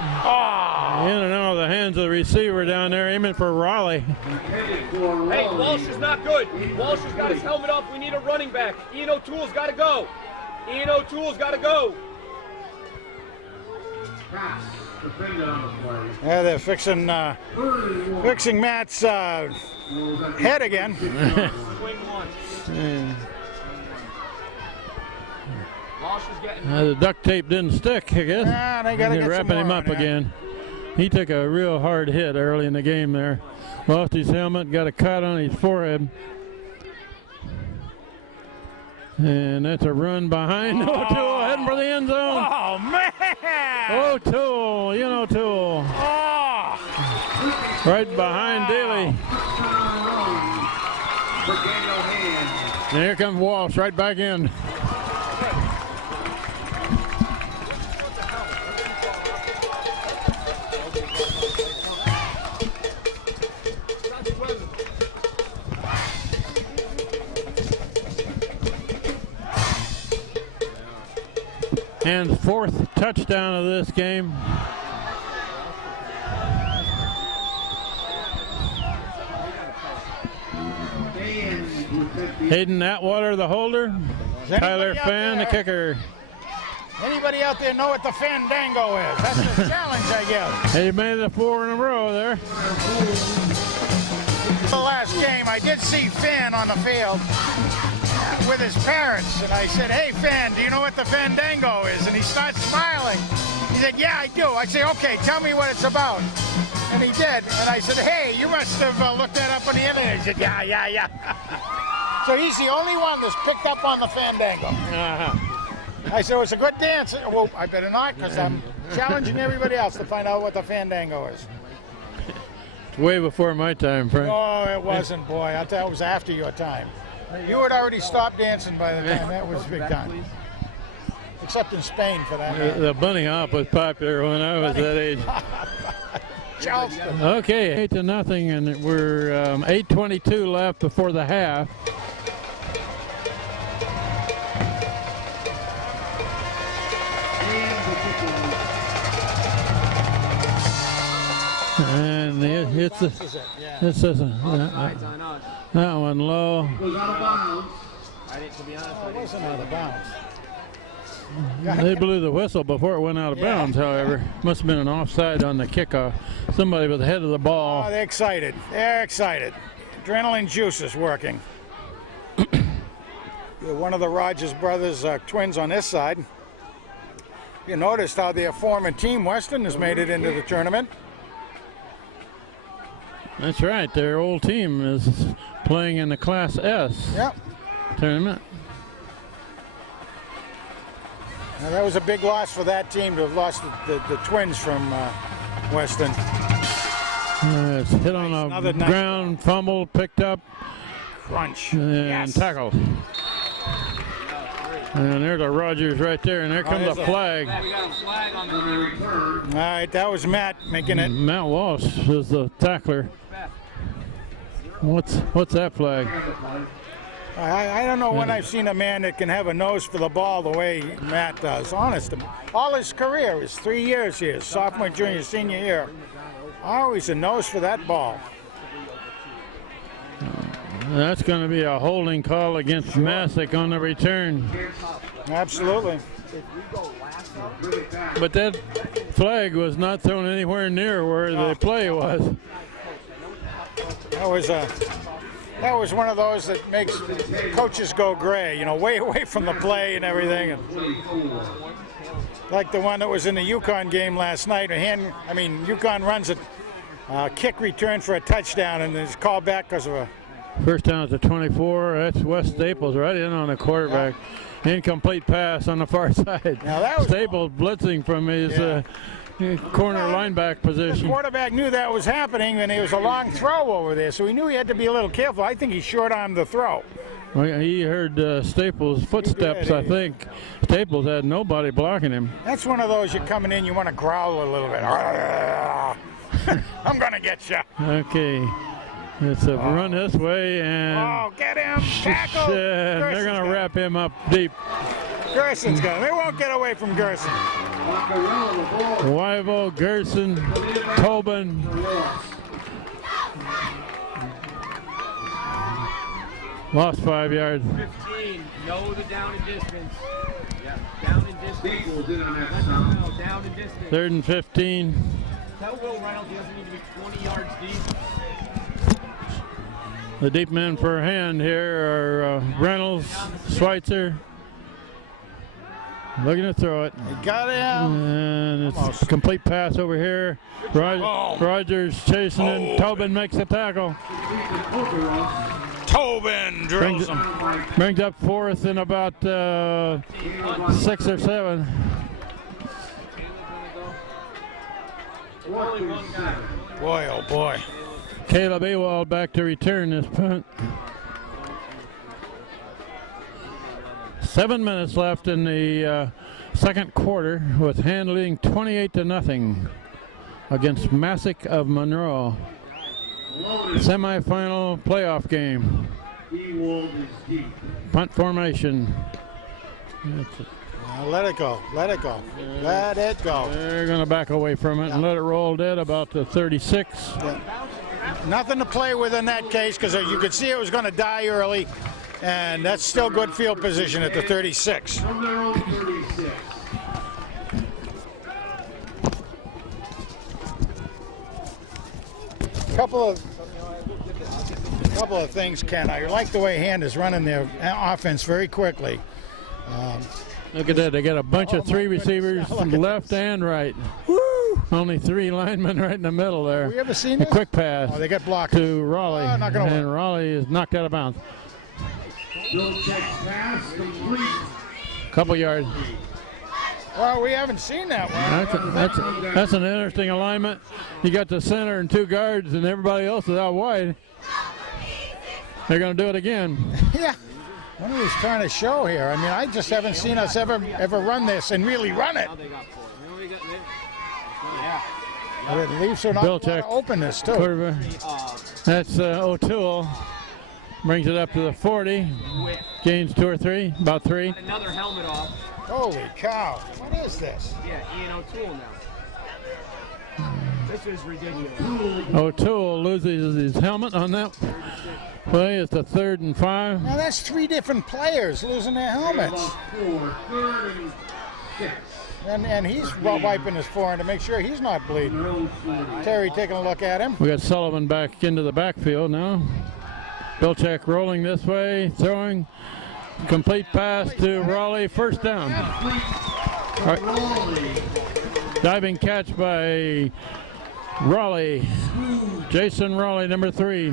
Oh, In and out of the hands of the receiver down there, aiming for Raleigh. Hey, Walsh is not good. Walsh has got his helmet off. We need a running back. Ian O'Toole's got to go. Ian O'Toole's got to go. yeah, they're fixing Matt's head again. Swing one. Walsh is getting. The duct tape didn't stick, I guess. Yeah, they gotta They're get some wrapping him more up on that. again. He took a real hard hit early in the game there. Lost his helmet, got a cut on his forehead. And that's a run behind O'Toole, heading for the end zone. Oh, man! O'Toole, Ian O'Toole, Oh! right behind Daly. And here comes Walsh, right back in. And fourth touchdown of this game. Hayden Atwater, the holder. Tyler Anybody out Fan, the there- kicker. Anybody out there know what the fandango is? That's the challenge, I guess. He made it 4 in a row there. The last game, I did see Fan on the field with his parents, and I said, "Hey, Fan, do you know what the fandango is?" And he starts smiling. He said, "Yeah, I do." I said, "Okay, tell me what it's about." And he did. And I said, "Hey, you must have looked that up on the internet." He said, "Yeah." So he's the only one that's picked up on the fandango. I said, "It's a good dance." Well, I better not, because I'm challenging everybody else to find out what the fandango is. Way before my time, Frank. Oh, it wasn't, boy. I thought it was after your time. You had already stopped dancing by the time that was big time. Except in Spain, for that matter. The bunny hop was popular when I was that age. Charleston. Okay, 8-0, and we're 8:22 left before the half. And it's that one low. Goes out of bounds. I didn't, to be honest, It wasn't out of bounds. They blew the whistle before it went out of bounds, however. Must have been an offside on the kickoff. Somebody with the head of the ball. Oh, they're excited. They're excited. Adrenaline juice is working. You're one of the Rogers brothers twins on this side. You noticed how their former team, Western, has made it into the tournament. That's right. Their old team is playing in the Class S Yep. tournament. Now, that was a big loss for that team to have lost the twins from Western. It's hit on Another the nice ground, fumbled, picked up, Crunch. and Yes. tackled. And there's a Rogers right there, and there comes there's a a- flag. we got a flag on the All right, that was Matt making it. Matt Walsh is the tackler. What's that flag? I don't know when I've seen a man that can have a nose for the ball the way Matt does. Honest, all his career is 3 years here, sophomore, junior, senior year. Always a nose for that ball. That's going to be a holding call against Masuk on the return. Absolutely. But that flag was not thrown anywhere near where the play was. That was one of those that makes coaches go gray, you know, way away from the play and everything. And like the one that was in the UConn game last night. UConn runs a kick return for a touchdown and is called back because of a First down at the 24. That's Wes Staples right in on the quarterback. Incomplete pass on the far side. Now that was- Staples blitzing from his corner lineback The position. quarterback knew that was happening, and it was a long throw over there, so he knew he had to be a little careful. I think he short-armed the throw. Well, he heard Staples' footsteps, I think. Staples had nobody blocking him. That's one of those you're coming in, you want to growl a little bit. I'm going to get you. Okay. It's a run this way, and Oh, get him. Tackle. they're going to wrap him up deep. Gerson's got it. They won't get away from Gerson. Wyvo, Gerson, Tobin. Lost 5 yards. 15. Know the down and distance. Yeah, down and distance. Equals in on that No, sound. down and distance. 3rd and 15. Tell Will Reynolds he doesn't need to be 20 yards deep. The deep men for a hand here are Reynolds, Schweitzer. Looking to throw it. He got him. And it's a complete pass over here. Rogers chasing and Tobin makes the tackle. Tobin drills him. Brings up 4th and about 6 or 7. Only one guy. Boy, oh boy. Caleb Ewald back to return this punt. 7 minutes left in the second quarter with hand leading 28-0 against Masuk of Monroe. Semifinal playoff game. Punt formation. Let it go. Let it go. Let it go. They're going to back away from it and let it roll dead about the 36. Yeah. Nothing to play with in that case because you could see it was going to die early, and that's still good field position at the 36. From their own 36. Couple of things, Ken. I like the way Hand is running their offense very quickly. Look at that. They got a bunch of 3 my goodness. receivers Look at left and right. Woo! Only 3 linemen right in the middle there. Have we ever seen A this? quick pass Oh, they got blocked. to Raleigh. Oh, not gonna and work. Raleigh is knocked out of bounds. Bill checks pass complete. Couple yards. Well, we haven't seen that one. That's an interesting alignment. You got the center and 2 guards, and everybody else is out wide. They're going to do it again. Yeah. What are we trying to show here? I mean, I just haven't seen us ever run this and really run it. But it leaves her not Bill want to check. open this too. Quarterback. That's O'Toole. Brings it up to the 40. Gains 2 or 3, about 3. Another helmet off. Holy cow. What is this? Yeah, Ian O'Toole now. This is ridiculous. O'Toole loses his helmet on that play. It's the 3rd and 5. Now that's 3 different players losing their helmets. 4, 3rd and 6. And he's wiping his forearm to make sure he's not bleeding. Their own 40. Terry taking a look at him. We got Sullivan back into the backfield now. Bilchek rolling this way, throwing. Complete pass to Raleigh, first down. Diving catch by Raleigh. Jason Raleigh, number 3.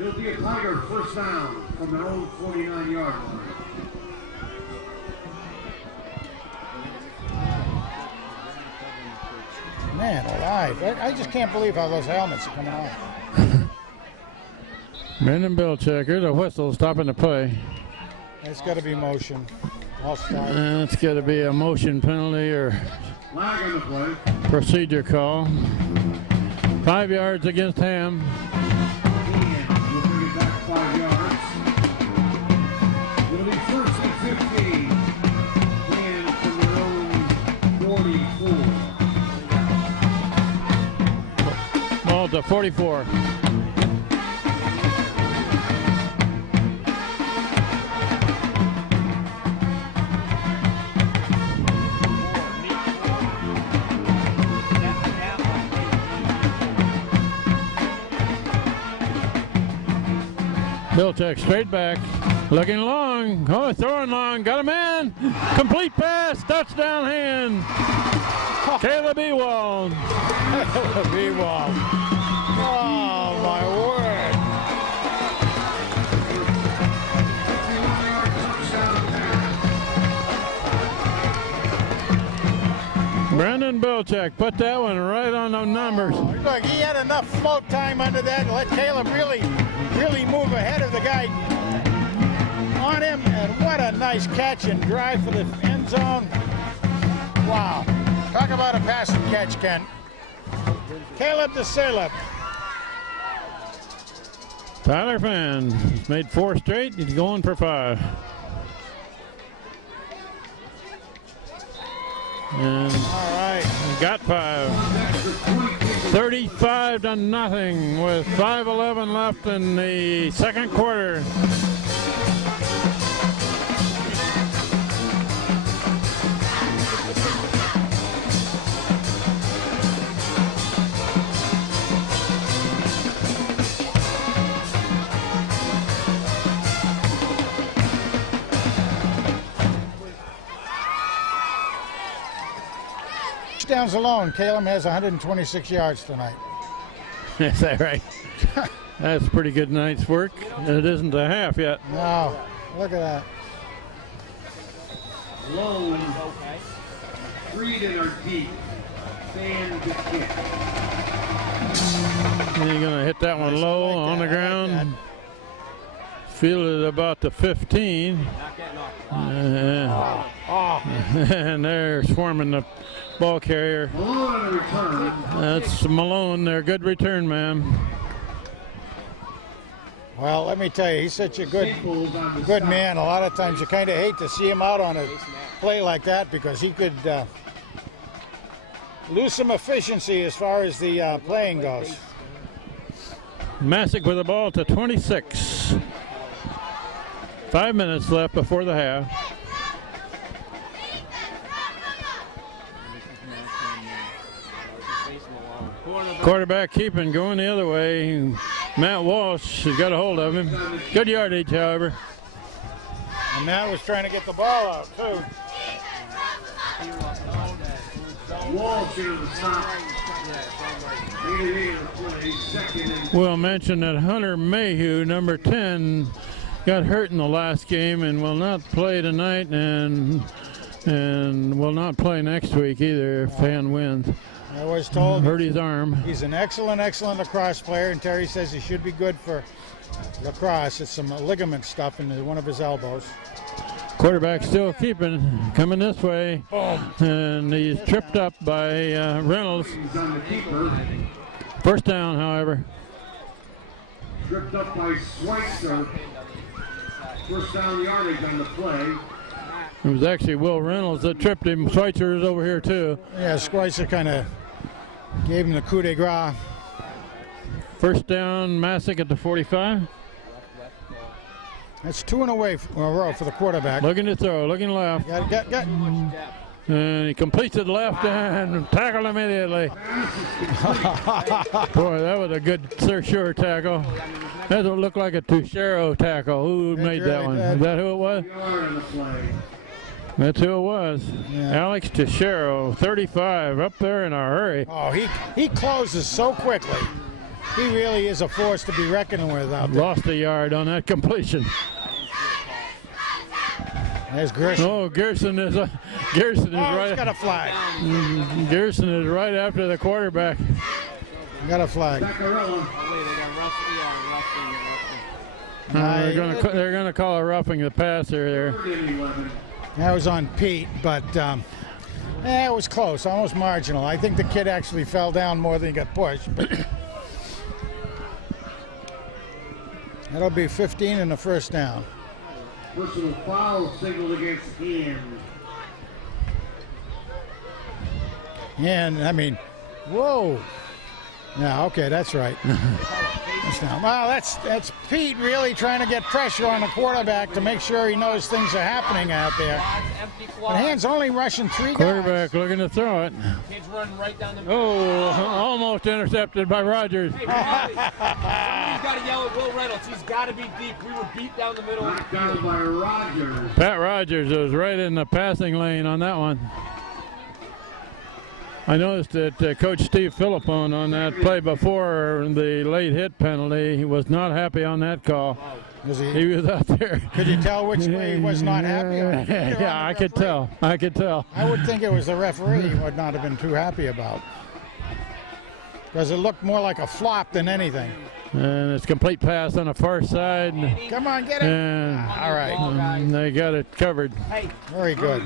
It'll be a Tiger first down from their own 49-yard line. Man alive. I just can't believe how those helmets are coming off. Brendan Bilchek, there's a whistle stopping the play. It's got to be motion. I'll stop. It's got to be a motion penalty or Flag on the play. procedure call. 5 yards against Ham. And we'll bring it back 5 yards. It'll be first and 15. And from their own 44. Ball to 44. Bilchek straight back, looking long. Oh, throwing long, got a man. Complete pass, touchdown Hand. Caleb Ewald. Ewald. Oh, my word. Brendan Bilchek put that one right on the numbers. Look, he had enough float time under that to let Caleb really move ahead of the guy on him. And what a nice catch and drive for the end zone. Wow. Talk about a pass and catch, Ken. Caleb the Caleb. Tyler Finn has made 4 straight. He's going for 5. And All right. got 5. 35-0 with 5:11 left in the second quarter. Touchdowns alone, Caleb has 126 yards tonight. Is that right? That's pretty good night's work. It isn't a half yet. No, look at that. Low. Reed in our deep. Fan the kick. He's going to hit that one low like on that. the ground. Fielded about the 15. And they're swarming the ball carrier. Malone on the return. That's Malone, their good return man. Well, let me tell you, he's such a good Staples on the good stop. man. A lot of times you kind of hate to see him out on a play like that because he could lose some efficiency as far as the playing goes. Masuk with the ball to 26. 5 minutes left before the half. Quarterback keeping, going the other way. Matt Walsh has got a hold of him. Good yardage, however. And Matt was trying to get the ball out, too. Walsh into the stop. Leading the play. Second and We'll mention that Hunter Mayhew, number 10, got hurt in the last game and will not play tonight and will not play next week either if Fan wins. I was told Hurt his arm. he's an excellent lacrosse player, and Terry says he should be good for lacrosse. It's some ligament stuff in one of his elbows. Quarterback still keeping, coming this way, and he's tripped up by Reynolds. he's on the keeper. First down, however. Tripped up by Schweitzer. First down yardage on the play. It was actually Will Reynolds that tripped him. Schweitzer is over here too. Yeah, Schweitzer kind of gave him the coup de grace. First down, Masuk at the 45. That's 2 in a row for the quarterback. Looking to throw, looking left. Got. And he completes it left and tackled immediately. Boy, that was a good sure tackle. That don't look like a Tuchero tackle. Who made that really one? did. Is that who it was? Yard on the play. That's who it was. Yeah. Alex Tuchero, 35, up there in a hurry. Oh, he closes so quickly. He really is a force to be reckoned with out there. Lost a yard on that completion. There's Gerson. Oh, Gerson is Oh, he's got a right. flag. Gerson is right after the quarterback. Got a flag. Zaccarella. They're gonna call a roughing the passer there. Third and 11. That was on Pete, but it was close, almost marginal. I think the kid actually fell down more than he got pushed. But that'll be 15 and the first down. Personal foul signaled against him. And I mean, whoa. Yeah, okay, that's right. Well, that's Pete really trying to get pressure on the quarterback to make sure he knows things are happening out there. But Hand's only rushing 3 guys. Quarterback looking to throw it. Kids running right down the middle. Oh, almost intercepted by Rogers. Hey, Bobby, somebody's got to yell at Will Reynolds. He's got to be deep. We were beat down the middle of the Knocked down field. by Rogers. Pat Rogers was right in the passing lane on that one. I noticed that Coach Steve Philippone on that play before the late hit penalty, he was not happy on that call. Was He he, was out there. could you tell which way he was not happy? Or Yeah, I could tell. I could tell. I would think it was the referee he would not have been too happy about. Because it looked more like a flop than anything. And it's complete pass on the far side. Come on, get it. And All right. they got it covered. Very good.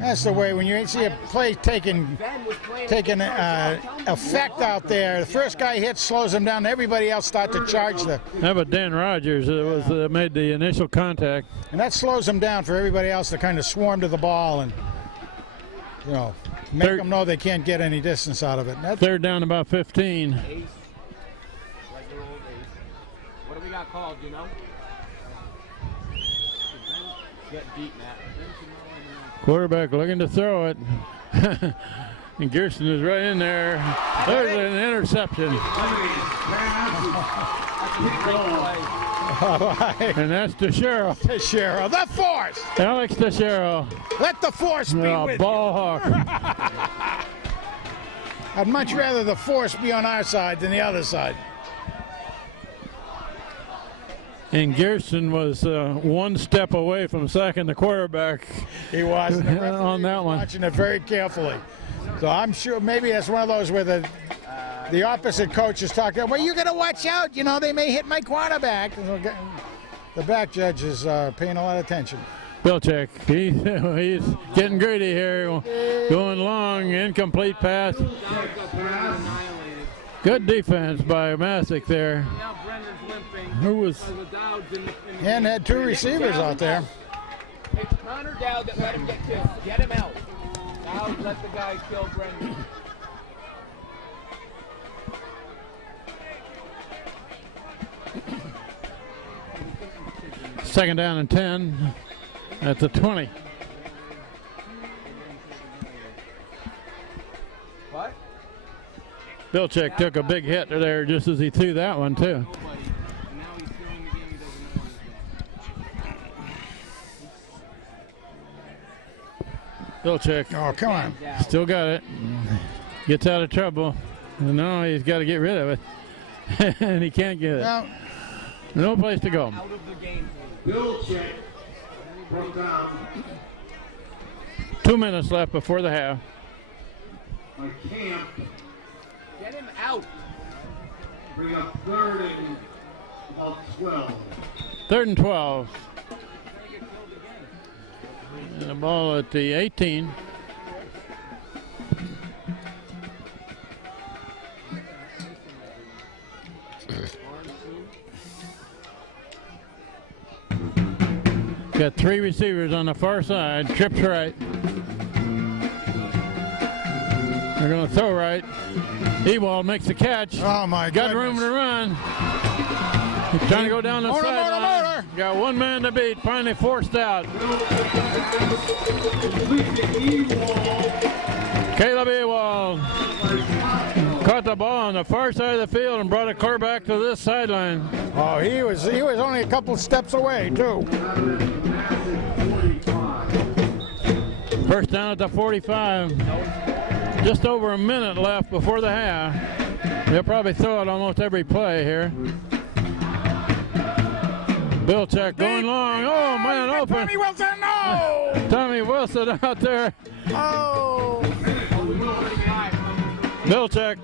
That's the way when you see a play taking effect out there. The first guy hits, slows him down. Everybody else start to charge the. That was Dan Rogers that made the initial contact. And that slows them down for everybody else to kind of swarm to the ball and, you know, make them know they can't get any distance out of it. They're down about 15. Ace. Regular old ace. What do we got called, do you know? Get deep, Matt. Quarterback looking to throw it. And Gerson is right in there. There's an interception. And that's Teixeira. Teixeira, the force. Alex Teixeira. Let the force be with ball you. hawk. I'd much rather the force be on our side than the other side. And Gerson was one step away from sacking the quarterback. He was. On that one. Watching it very carefully. So I'm sure maybe that's one of those where the opposite coach is talking, well, you got to watch out. You know, they may hit my quarterback. The back judge is paying a lot of attention. Bilchek, he's getting greedy here. Going long, incomplete pass. Good defense by Masuk there. Who was? And had two receivers out there. It's Connor Dowd that let him get killed. Get him out. Dowd let the guy kill Brendan. Second down and 10 at the 20. What? Bilchek took a big hit there just as he threw that one too. Bilchek. Oh, come on. Still got it. Gets out of trouble. No, he's got to get rid of it. And he can't get it. Well, no place to go. Out of the game. Bilchek brought down 2 minutes left before the half. by Camp. Get him out. Bring up third and about 12. Third and 12. And the ball at the 18. Got three receivers on the far side. Trips right. They're going to throw right. Ewald makes the catch. oh my Got goodness. room to run. He's trying to go down the Motor, sideline. Got one man to beat. Finally forced out. Caleb Ewald caught the ball on the far side of the field and brought it clear back to this sideline. Oh, he was only a couple steps away, too. First down at the 45. Just over a minute left before the half. They'll probably throw it almost every play here. Bilchek going long. Oh, man, open. Tommy Wilson, no! Tommy Wilson out there. Oh! Bilchek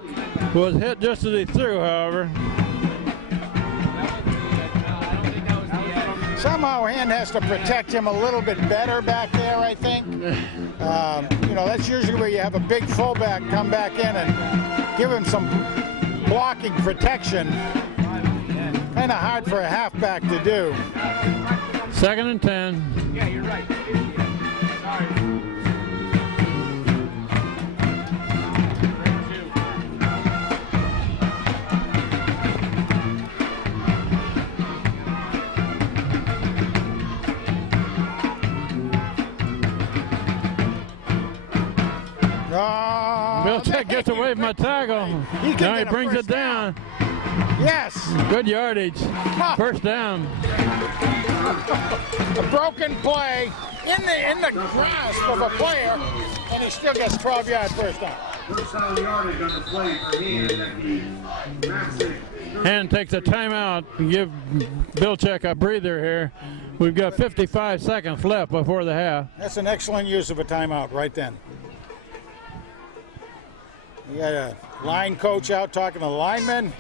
was hit just as he threw, however. Somehow Hand has to protect him a little bit better back there, I think. You know, that's usually where you have a big fullback come back in and give him some blocking protection. Kind of hard for a halfback to do. Second and 10. Yeah, you're right. Sorry. Bilchek gets away from a tackle. Now he brings it down. Yes. Good yardage. First down. A broken play in the grasp of a player, and he still gets 12-yard first down. First down yardage on the play for Hand at the Masuk. Hand takes a timeout and give Bilchek a breather here. We've got 55 seconds left before the half. That's an excellent use of a timeout right then. We got a line coach out talking to the linemen.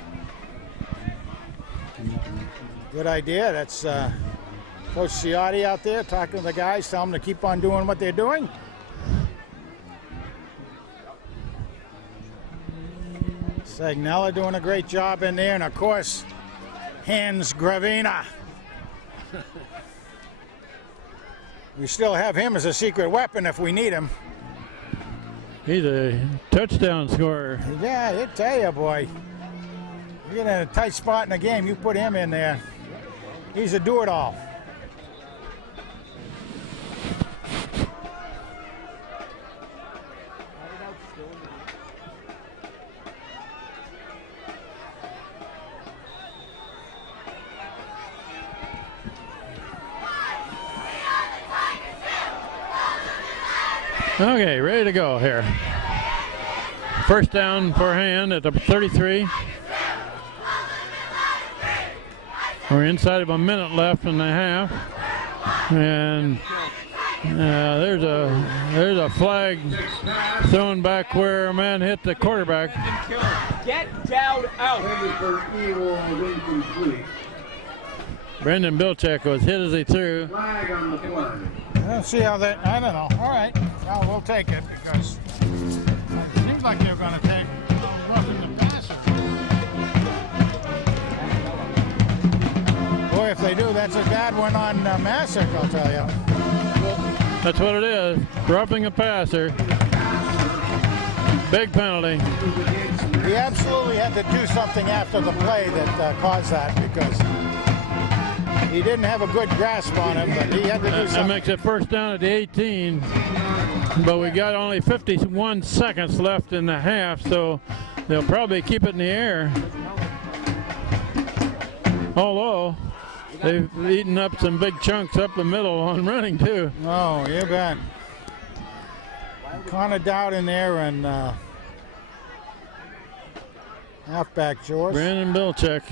Good idea. That's Coach Ciotti out there talking to the guys, telling them to keep on doing what they're doing. Sagnella doing a great job in there, and of course, Hans Gravina. We still have him as a secret weapon if we need him. He's a touchdown scorer. Yeah, I tell you, boy. You get in a tight spot in the game, you put him in there. He's a do-it-all. Okay, ready to go here. First down for Hand at the 33. We're inside of a minute left in the half, and there's a flag thrown back where a man hit the quarterback. Get down out. Brendan Bilchek was hit as he threw. Flag on the play. Let's see how that, I don't know. All right, well, we'll take it because it seems like they're going to take roughing the passer. Boy, if they do, that's a bad one on Masuk, I'll tell you. That's what it is. Roughing a passer. Big penalty. He absolutely had to do something after the play that caused that because he didn't have a good grasp on him, but he had to do That something. makes it first down at the 18, but we got only 51 seconds left in the half, so they'll probably keep it in the air. Although they've eaten up some big chunks up the middle on running too. Oh, you bet. Connor Dowd in there and halfback George. Brandon Bilchek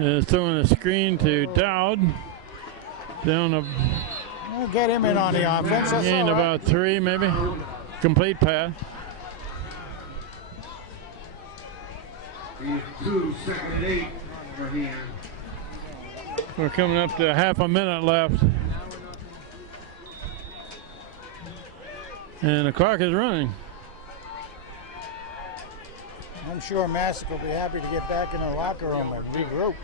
is throwing a screen to Dowd. Down a We'll get him in on the offense. That's gain all right. about 3 maybe. Complete pass. 2, second and 8 for Hand. We're coming up to half a minute left. And the clock is running. I'm sure Masuk will be happy to get back in the locker room and regroup.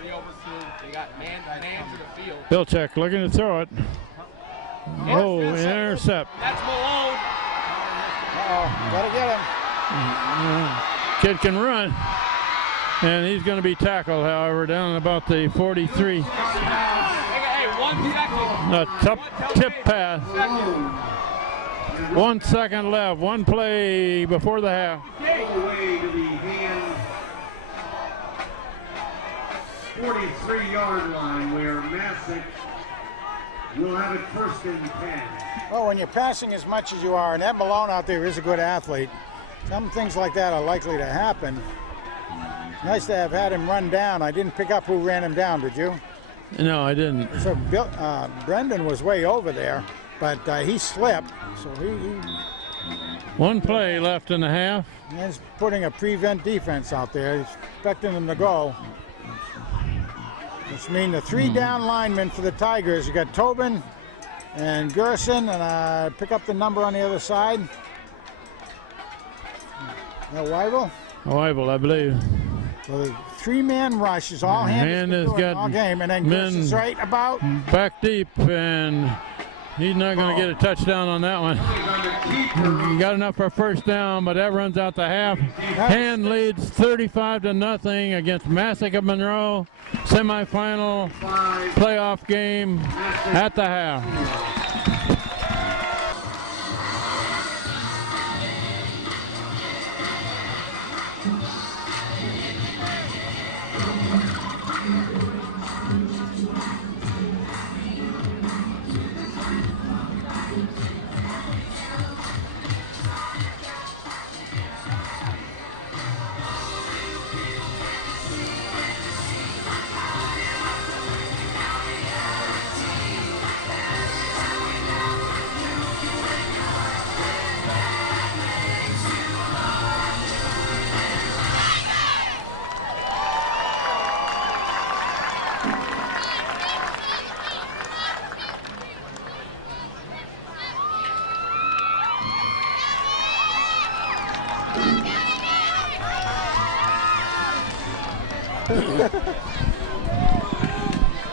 3 over 2. They got man to the field. Bilchek looking to throw it. Oh, intercept. That's Malone. Uh-oh, gotta get him. Kid can run. And he's going to be tackled, however, down about the 43. Hey, 1 second. A tough tip pass. 1 second left. One play before the half. All the way to the Hand 43-yard line where Masuk will have it first and 10. Well, when you're passing as much as you are, and Ed Malone out there is a good athlete, some things like that are likely to happen. Nice to have had him run down. I didn't pick up who ran him down, did you? No, I didn't. So Brendan was way over there, but he slipped. So he One play left in the half. he's putting a prevent defense out there. He's expecting them to go. Which means the 3 down linemen for the Tigers. You got Tobin and Gerson, and pick up the number on the other side. Weibel. Weibel, I believe. So the 3-man rush is all Hand has got all game, and then men Gerson's right about. Back deep, and he's not going to get a touchdown on that one. He got enough for a first down, but that runs out the half. Hand leads 35-0 against Masuk of Monroe. Semifinal playoff game at the half.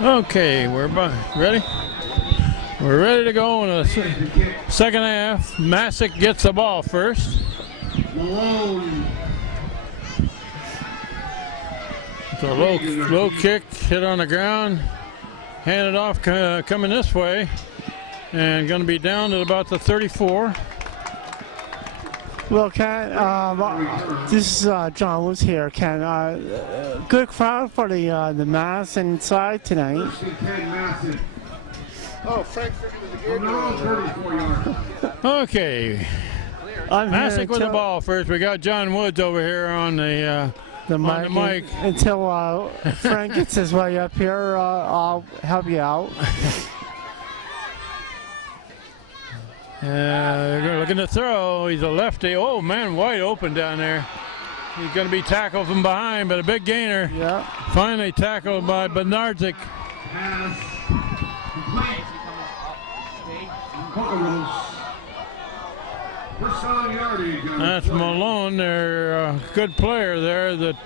Okay, we're ready. We're ready to go in the second half. Masuk gets the ball first. Malone. It's a low kick, hit on the ground, handed off, coming this way, and going to be down at about the 34. Well, Ken, this is John Woods here. Ken, good crowd for the mass inside tonight. Oh, Frank. Okay, Masuk with the ball first. We got John Woods over here on the mic. Until Frank gets his way up here, I'll help you out. Looking to throw. He's a lefty. Oh, man, wide open down there. He's going to be tackled from behind, but a big gainer. Yeah. Finally tackled by Bednarczyk. That's Malone, their good player there that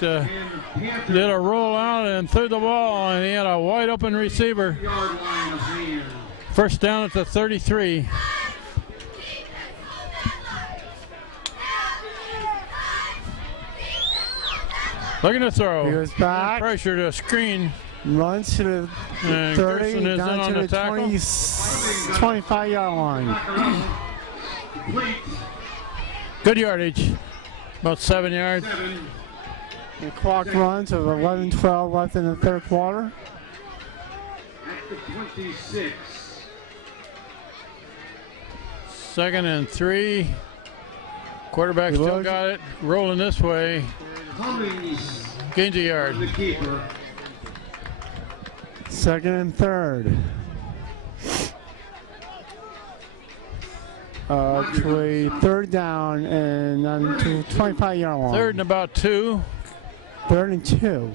did a roll out and threw the ball, and he had a wide open receiver. First down at the 33. Looking to throw. He goes back. Pressure to screen. Runs to the 30, down to the 25-yard line. Good yardage. About 7 yards. The clock runs of 11-12 left in the third quarter. At the 26. Second and 3. Quarterback still got it. Rolling this way. Cummings. Gains a yard. The keeper. Second and third. Actually, third down and on to 25-yard line. Third and about 2. Third and 2.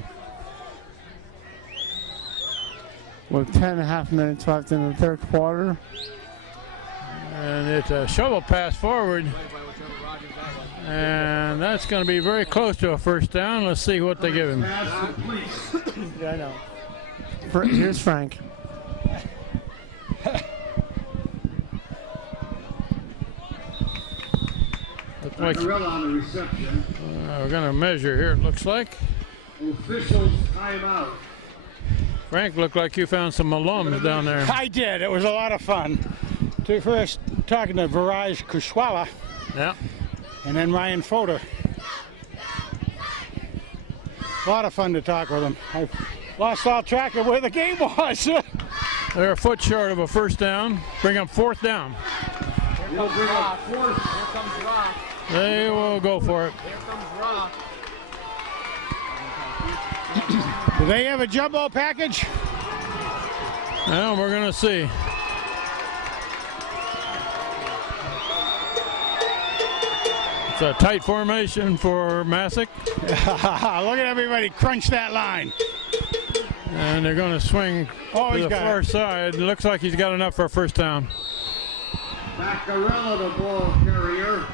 With 10.5 minutes left in the third quarter. And it's a shovel pass forward. And that's going to be very close to a first down. Let's see what they give him. Yeah, I know. Here's Frank. Looks like on the reception. we're going to measure here, it looks like. Officials timeout. Frank, looked like you found some alums down there. I did. It was a lot of fun. First talking to Viraj Kushwala. Yeah. And then Ryan Fodor. A lot of fun to talk with them. I lost all track of where the game was. They're a foot short of a first down. Bring up fourth down. Here comes Rock. Here comes Rock. They will go for it. Here comes Rock. Do they have a jumbo package? Well, we're going to see. It's a tight formation for Masuk. Look at everybody crunch that line. And they're going to swing to the far side. It looks like he's got enough for a first down. Vaccarella, the ball carrier.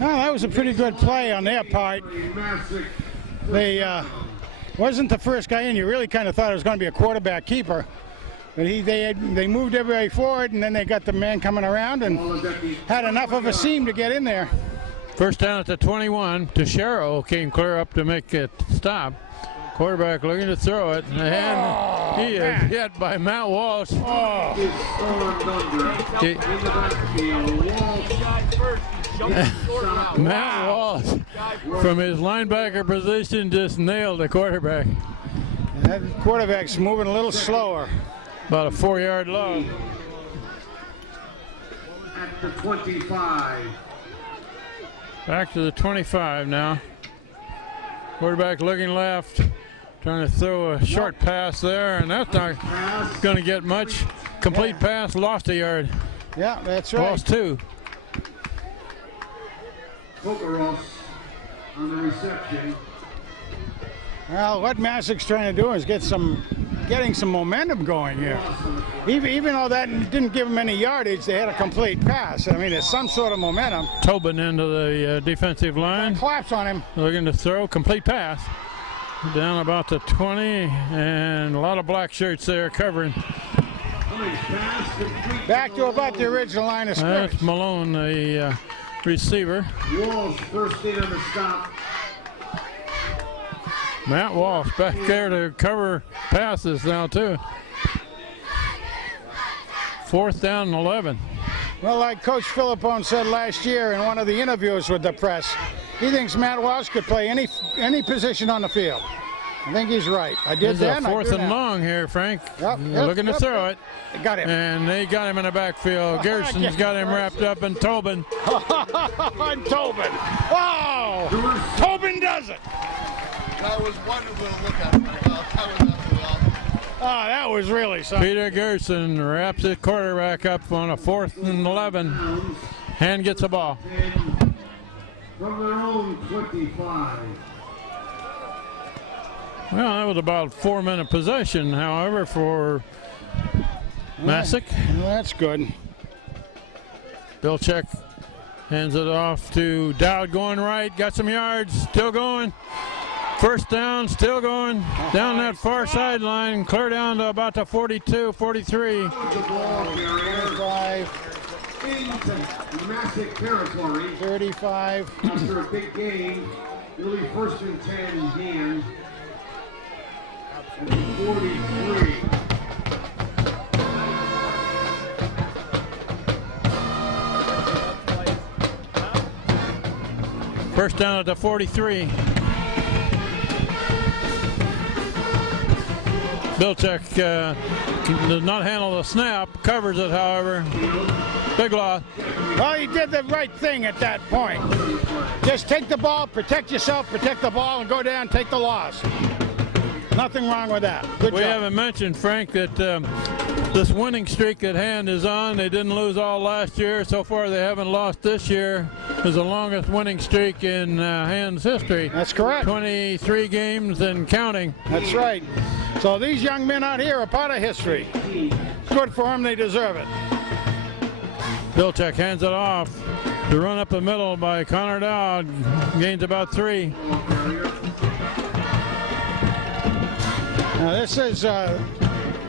Oh, that was a pretty good play on their part. They wasn't the first guy in. You really kind of thought it was going to be a quarterback keeper. But they moved everybody forward, and then they got the man coming around and had enough of a seam to get in there. First down at the 21. Teixeira came clear up to make it stop. Quarterback looking to throw it, and he is hit by Matt Walsh. Matt Walsh, from his linebacker position, just nailed the quarterback. That quarterback's moving a little slower. About a 4-yard loss. At the 25. Back to the 25 now. Quarterback looking left, trying to throw a short pass there, and that's not going to get much. Complete pass, lost a yard. Yeah, that's right. Lost 2. Kokoros on the reception. Well, what Masuk's trying to do is get getting some momentum going here. Even though that didn't give them any yardage, they had a complete pass. I mean, there's some sort of momentum. Tobin into the defensive line. Claps on him. Looking to throw, complete pass. Down about the 20, and a lot of black shirts there covering. Back to about the original line of scrimmage. That's Malone, the receiver. Walsh first in on the stop. Matt Walsh back there to cover passes now too. 4th down and 11. Well, like Coach Philippone said last year in one of the interviews with the press, he thinks Matt Walsh could play any position on the field. I think he's right. I did that. 4th and long here, Frank. Yep, Looking to throw it. Got him. And they got him in the backfield. Gerson's got him wrapped up in Tobin. And Tobin. Oh! Tobin does it. That was wonderful to look at. That was absolutely awesome. Oh, that was really something. Peter Gerson wraps the quarterback up on a 4th and 11. Hand gets the ball. From their own 25. Well, that was about 4-minute possession, however, for Masuk. Well, that's good. Bilchek hands it off to Dowd going right, got some yards, still going. 1st down, still going down that far sideline, clear down to about the 42, 43. The ball carrier 35, into Masuk territory 35. after a big game. Really 1st and 10 again. 43. First down at the 43. Bilchek does not handle the snap, covers it, however. Big loss. Well, he did the right thing at that point. Just take the ball, protect yourself, protect the ball, and go down, take the loss. Nothing wrong with that. Good We job. haven't mentioned, Frank, that this winning streak at hand is on. They didn't lose all last year. So far, they haven't lost this year. It's the longest winning streak in Hand's history. That's correct. 23 games and counting. That's right. So these young men out here are part of history. Good for them. They deserve it. Bilchek hands it off. The run up the middle by Connor Dowd gains about 3. Now this is,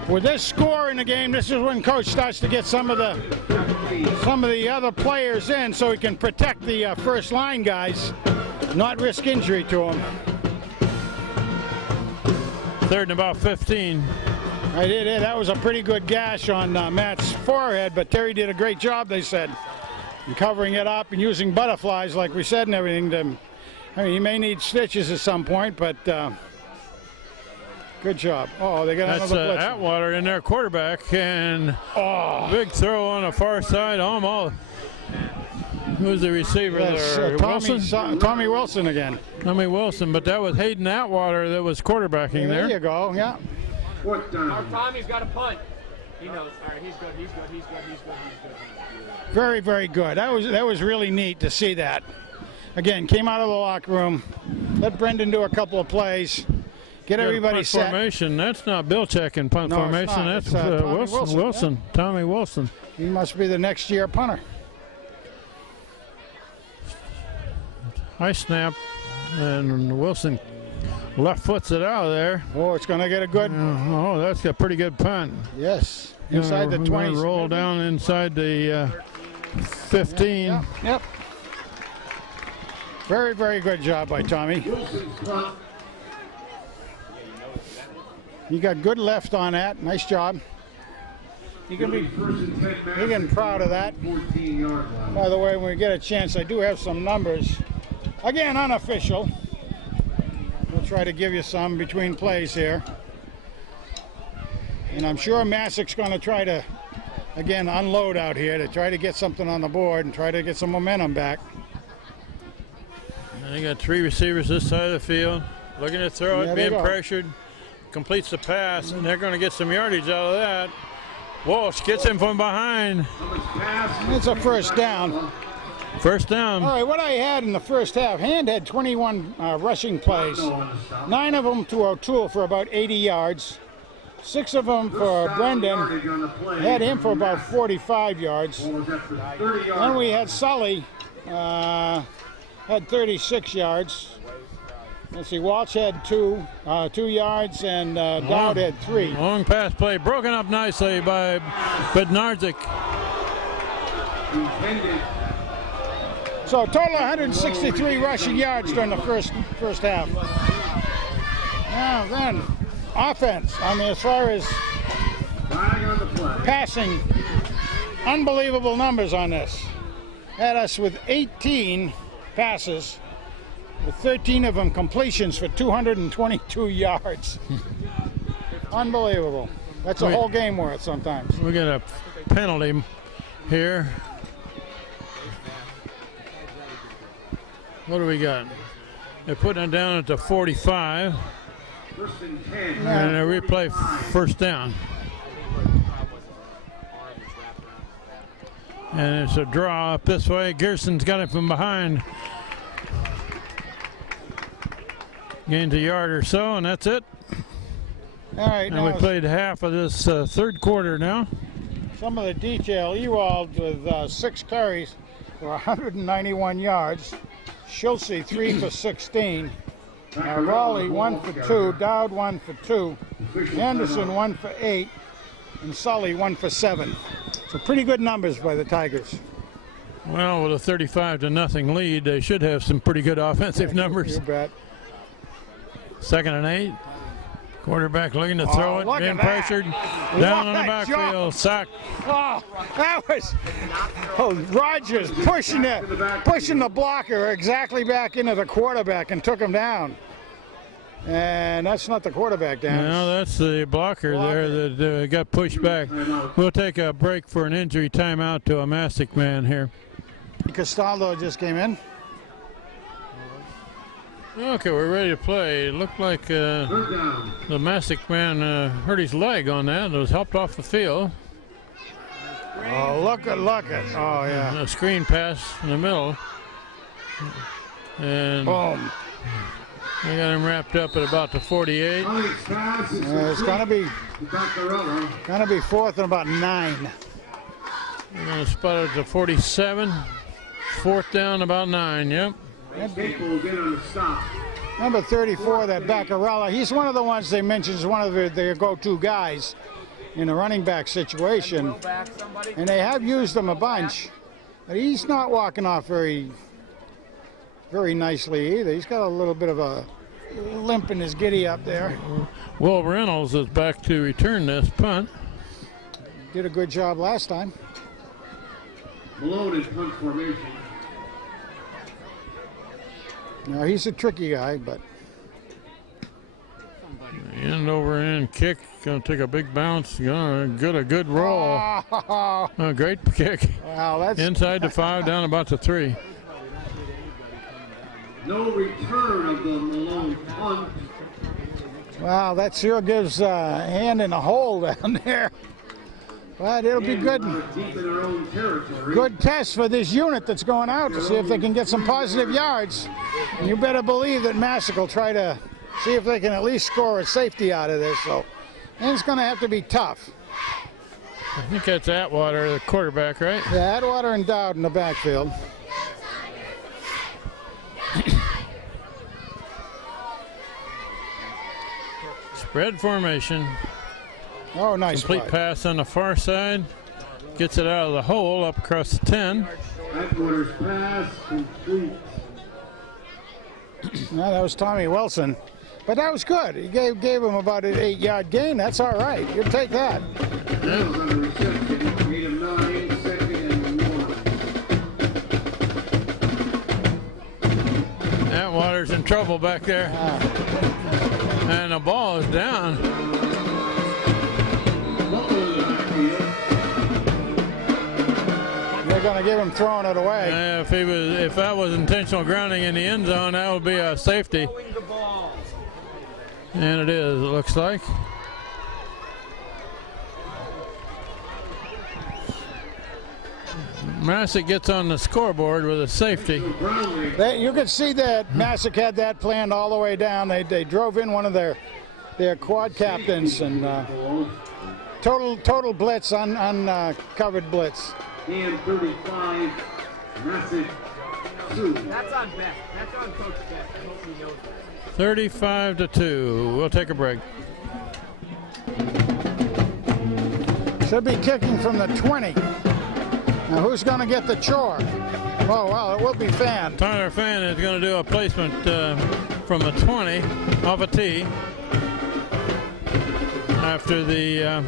with this score in the game, this is when Coach starts to get some of the other players in so he can protect the first line guys, not risk injury to them. 3rd and about 15. I did it. That was a pretty good gash on Matt's forehead, but Terry did a great job, they said, in covering it up and using butterflies, like we said, and everything. I mean, he may need stitches at some point, but good job. Oh, they got That's another blitz. Atwater in their quarterback, and big throw on the far side, almost. Who's the receiver there? Wilson? Tommy Wilson again. Tommy Wilson, but that was Hayden Atwater that was quarterbacking There there. you go, yeah. Fourth down. Our Tommy's got a punt. He knows. All right, he's good. He's good. He's good. He's good. He's good. Very, very good. That was really neat to see that. Again, came out of the locker room, let Brendan do a couple of plays, get everybody punt set. formation. That's not Bilchek in punt No, it's formation. not. That's It's, Tommy Wilson. Wilson, Tommy Wilson. He must be the next year punter. High snap, and Wilson left foots it out of there. Oh, it's going to get a good. Oh, that's a pretty good punt. Yes, inside the 20s. Roll down inside the 15. Yep. Very, very good job by Tommy. Wilson's punt. You got good left on that. Nice job. You can be 1st and 10 Masuk. you can be proud of that. 14-yard line. By the way, when we get a chance, I do have some numbers. Again, unofficial. We'll try to give you some between plays here. And I'm sure Masuk's going to try to, again, unload out here to try to get something on the board and try to get some momentum back. And they got 3 receivers this side of the field. Looking to throw There it, they being go. pressured. Completes the pass, and they're going to get some yardage out of that. Walsh gets him from behind. It's a first down. First down. All right, what I had in the first half, Hand had 21 rushing plays. 9 of them to O'Toole for about 80 yards. 6 of them for Brendan. Had him for about 45 yards. Then we had Sully, had 36 yards. Let's see, Walsh had 2 yards, and Dowd had 3. Long pass play, broken up nicely by Bednarczyk. So a total of 163 rushing yards during the first half. Now then, offense. I mean, as far as passing, unbelievable numbers on this. Had us with 18 passes, with 13 of them completions for 222 yards. Unbelievable. That's a whole game worth sometimes. We got a penalty here. What do we got? They're putting it down at the 45. And a replay first down. And it's a draw up this way. Gerson's got it from behind. Gains a yard or so, and that's it. All right. And we played half of this third quarter now. Some of the detail. Ewald with 6 carries for 191 yards. Schulze 3 for 16. Raleigh 1 for 2. Dowd 1 for 2. Anderson 1 for 8. And Sully 1 for 7. So pretty good numbers by the Tigers. Well, with a 35-0 lead, they should have some pretty good offensive numbers. You bet. 2nd and 8. Quarterback looking to throw it, being pressured. Down on the backfield, sack. Oh, that was Rogers pushing the blocker exactly back into the quarterback and took him down. And that's not the quarterback down. No, that's the blocker there that got pushed back. We'll take a break for an injury timeout to a Masuk man here. Castaldo just came in. Okay, we're ready to play. It looked like the Masuk man hurt his leg on that. It was helped off the field. Oh, look at. Oh, yeah. A screen pass in the middle. And boom. They got him wrapped up at about the 48. It's gonna be 4th and about 9. We're gonna spot it at the 47. 4th down, about 9. Yep. Number 34, that Baccarella, he's one of the ones they mentioned as one of their go-to guys in a running back situation. And they have used him a bunch. But he's not walking off very nicely either. He's got a little bit of a limp in his giddy up there. Will Reynolds is back to return this punt. Did a good job last time. Malone in punt formation. No, he's a tricky guy, but. End over end kick, gonna take a big bounce, gonna get a good roll. Oh. A great kick. Wow, that's inside the 5, down about the 3. No return of the Malone punt. Wow, that sure gives a hand in a hole down there. But it'll be good. Deep in our own territory. Good test for this unit that's going out to see if they can get some positive yards. And you better believe that Masuk will try to see if they can at least score a safety out of this. So, and it's going to have to be tough. I think that's Atwater, the quarterback, right? Yeah, Atwater and Dowd in the backfield. Spread formation. Oh, nice Complete play. pass on the far side. Gets it out of the hole up across the 10. Atwater's pass complete. No, that was Tommy Wilson. But that was good. He gave him about an 8-yard gain. That's all right. You'll take that. Mills on the reception. Made him 9, 2nd and 1. Atwater's in trouble back there. And the ball is down. They're going to give him throwing it away. If that was intentional grounding in the end zone, that would be a safety. And it is, it looks like. Masuk gets on the scoreboard with a safety. You could see that Masuk had that planned all the way down. They drove in one of their their quad captains, and total blitz, uncovered blitz. And 35, Masuk. That's on Beck. That's on Coach Beck. I hope he knows that. 35-2. We'll take a break. Should be kicking from the 20. Now who's going to get the chore? Oh, well, it will be Fan. Tyler Fan is going to do a placement from the 20 off a tee after the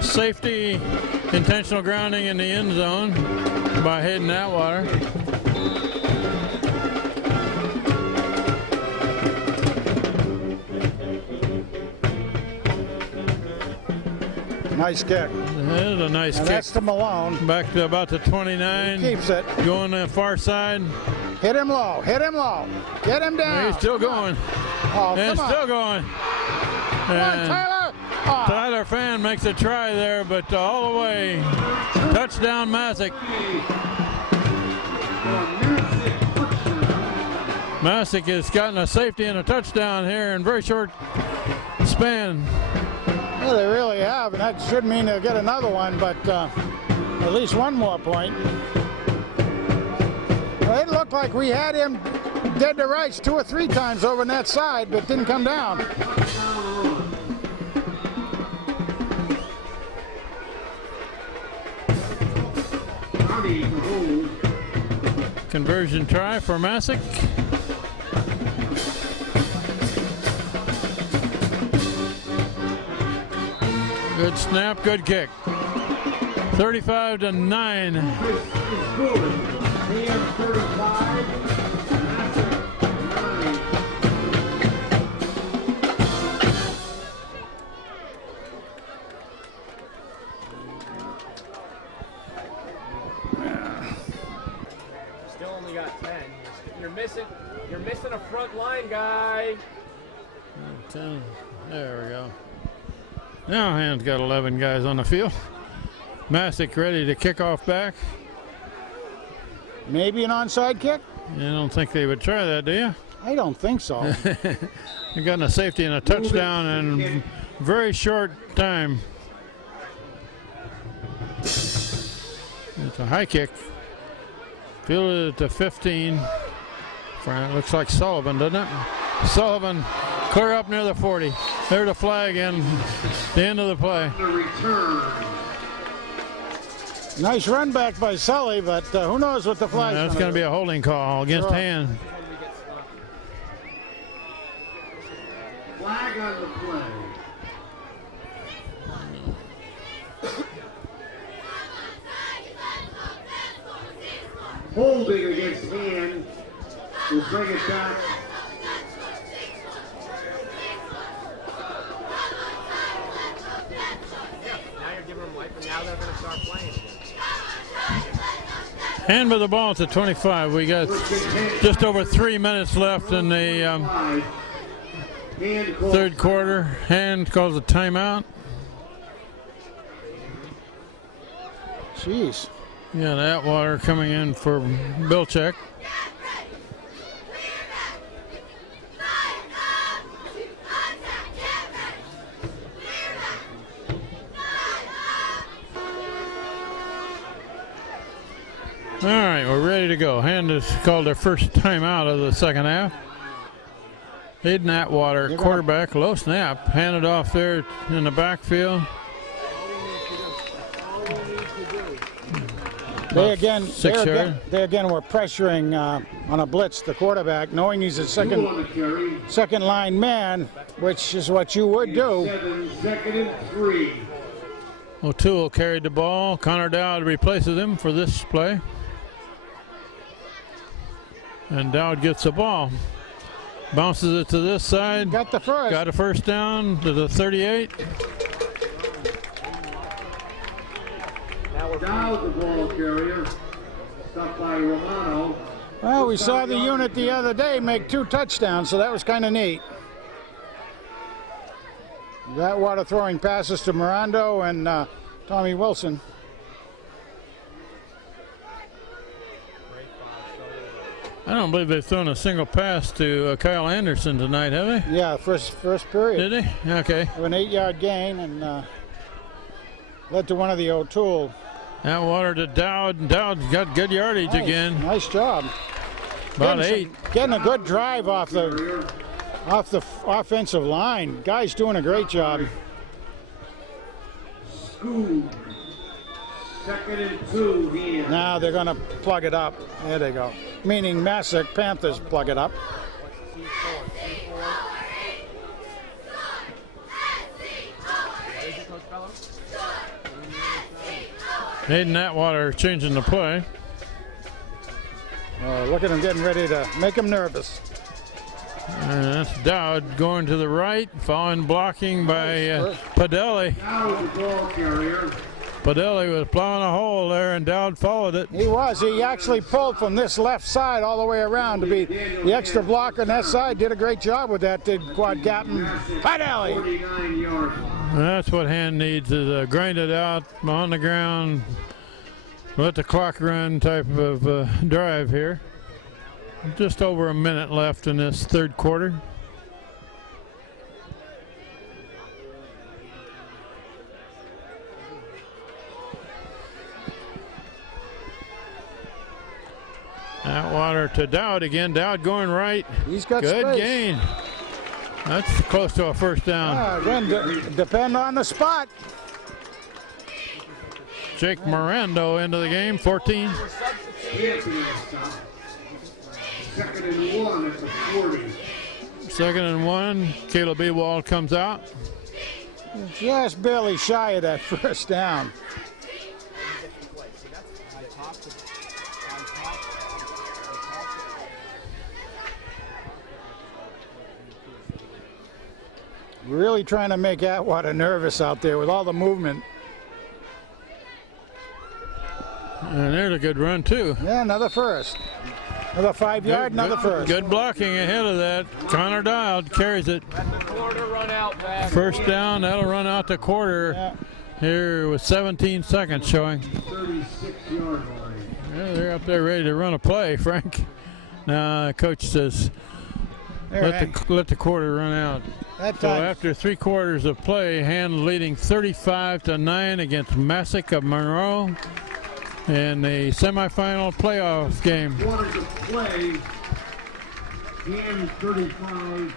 safety intentional grounding in the end zone by Hayden Atwater. Nice kick. That is a nice And kick. that's to Malone. Back to about the 29. Keeps it. Going to the far side. Hit him low. Hit him low. Get him down. He's still going. Oh, And come on. still going. Come on, And Tyler. Oh. Tyler Fan makes a try there, but all the way. Touchdown, Masuk. Masuk has gotten a safety and a touchdown here in very short span. Yeah, they really have, and that should mean they'll get another one, but at least one more point. Well, it looked like we had him dead to rights 2 or 3 times over on that side, but didn't come down. Conversion try for Masuk. Good snap, good kick. 35-9. Still only got 10. You're missing a front line guy. 10. There we go. Now Hand's got 11 guys on the field. Masuk ready to kick off back. Maybe an onside kick? You don't think they would try that, do you? I don't think so. You've gotten a safety and a touchdown in very short time. It's a high kick. Fielded to 15. It looks like Sullivan, doesn't it? Sullivan clear up near the 40. There's the flag and the end of the play. Nice run back by Sully, but who knows what the flag's That's going to be a holding call against Sure. Hand. Flag on the play. Holding against Hand. We'll bring it back. Now you're giving them life, and now they're going to start playing again. Hand with the ball at the 25. We got just over 3 minutes left in the third quarter. Hand calls a timeout. Jeez. Yeah, Atwater coming in for Bilchek. All right, we're ready to go. Hand has called their first timeout of the second half. Hayden Atwater, quarterback, low snap, handed off there in the backfield. They again were pressuring on a blitz the quarterback, knowing he's a second line man, which is what you would do. 2nd and 3. O'Toole carried the ball. Connor Dowd replaces him for this play. And Dowd gets the ball. Bounces it to this side. Got the first. Got a first down to the 38. Dowd, the ball carrier. Stopped by Romano. Well, we saw the unit the other day make 2 touchdowns, so that was kind of neat. Atwater throwing passes to Mirando and Tommy Wilson. I don't believe they've thrown a single pass to Kyle Anderson tonight, have they? Yeah, first period. Did they? Okay. An 8-yard gain and led to one of the O'Toole. Atwater to Dowd. Dowd's got good yardage again. Nice job. About 8. Getting a good drive off the offensive line. Guy's doing a great job. School. 2nd and 2 here. Now they're going to plug it up. There they go. Meaning Masuk Panthers plug it up. Hayden Atwater changing the play. Look at him getting ready to make him nervous. And that's Dowd going to the right, following blocking by Padelli. Now the ball carrier. Padelli was plowing a hole there, and Dowd followed it. He was. He actually pulled from this left side all the way around to be the extra blocker on that side. Did a great job with that, did Quad Captain Padelli. 49 yards. That's what Hand needs, is grind it out on the ground, let the clock run type of drive here. Just over a minute left in this third quarter. Atwater to Dowd again. Dowd going right. He's got good space. gain. That's close to a first down. Again, depend on the spot. Jake Mirando into the game, 14. 2nd and 1 at the 40. 2nd and 1. Caleb Ewald comes out. Just barely shy of that first down. Really trying to make Atwater nervous out there with all the movement. And there's a good run, too. Yeah, another first. Another 5-yard, another first. Good blocking ahead of that. Connor Dowd carries it. Let the quarter run out, man. First down, that'll run out the quarter. Yeah. Here with 17 seconds showing. 36-yard line. Yeah, they're up there ready to run a play, Frank. Now, coach says, let the quarter run out. That So time, after 3 quarters of play, Hand leading 35-9 against Masuk of Monroe in the semifinal playoff game. Quarters of play. Hand 35,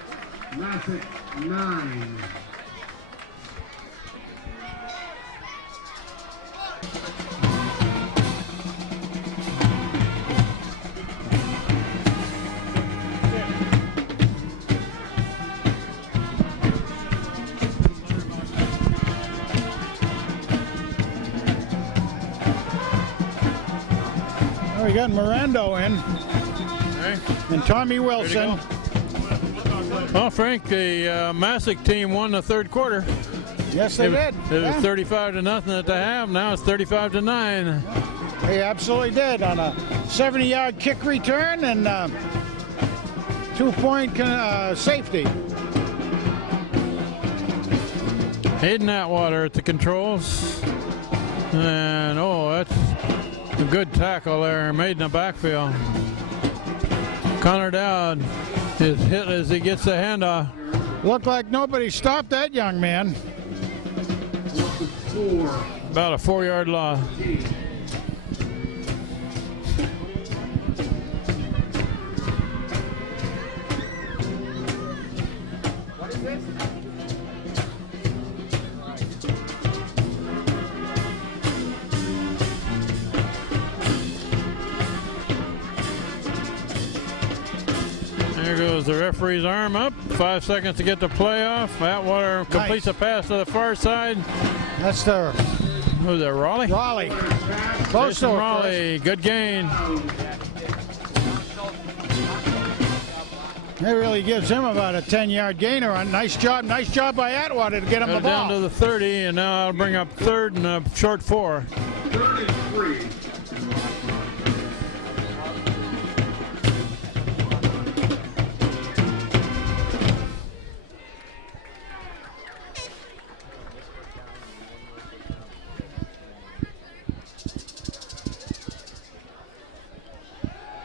Masuk 9. we got Mirando in Okay. and Tommy Wilson. Well, Frank, the Masuk team won the third quarter. Yes, they did. It was Yeah. 35-0 at the half. Now it's 35-9. They absolutely did on a 70-yard kick return and 2-point safety. Hayden Atwater at the controls. And, that's a good tackle there made in the backfield. Connor Dowd is hit as he gets the handoff. Looked like nobody stopped that young man. 4. About a 4-yard loss. There goes the referee's arm up. 5 seconds to get the play off. Atwater completes a pass to the far side. That's the Who's that, Raleigh? Raleigh. Close to Jason it, Raleigh, good gain. That really gives him about a 10-yard gainer on. Nice job by Atwater to get him Got the it down ball. to the 30, and now I'll bring up third and a short 4. 3rd and 3.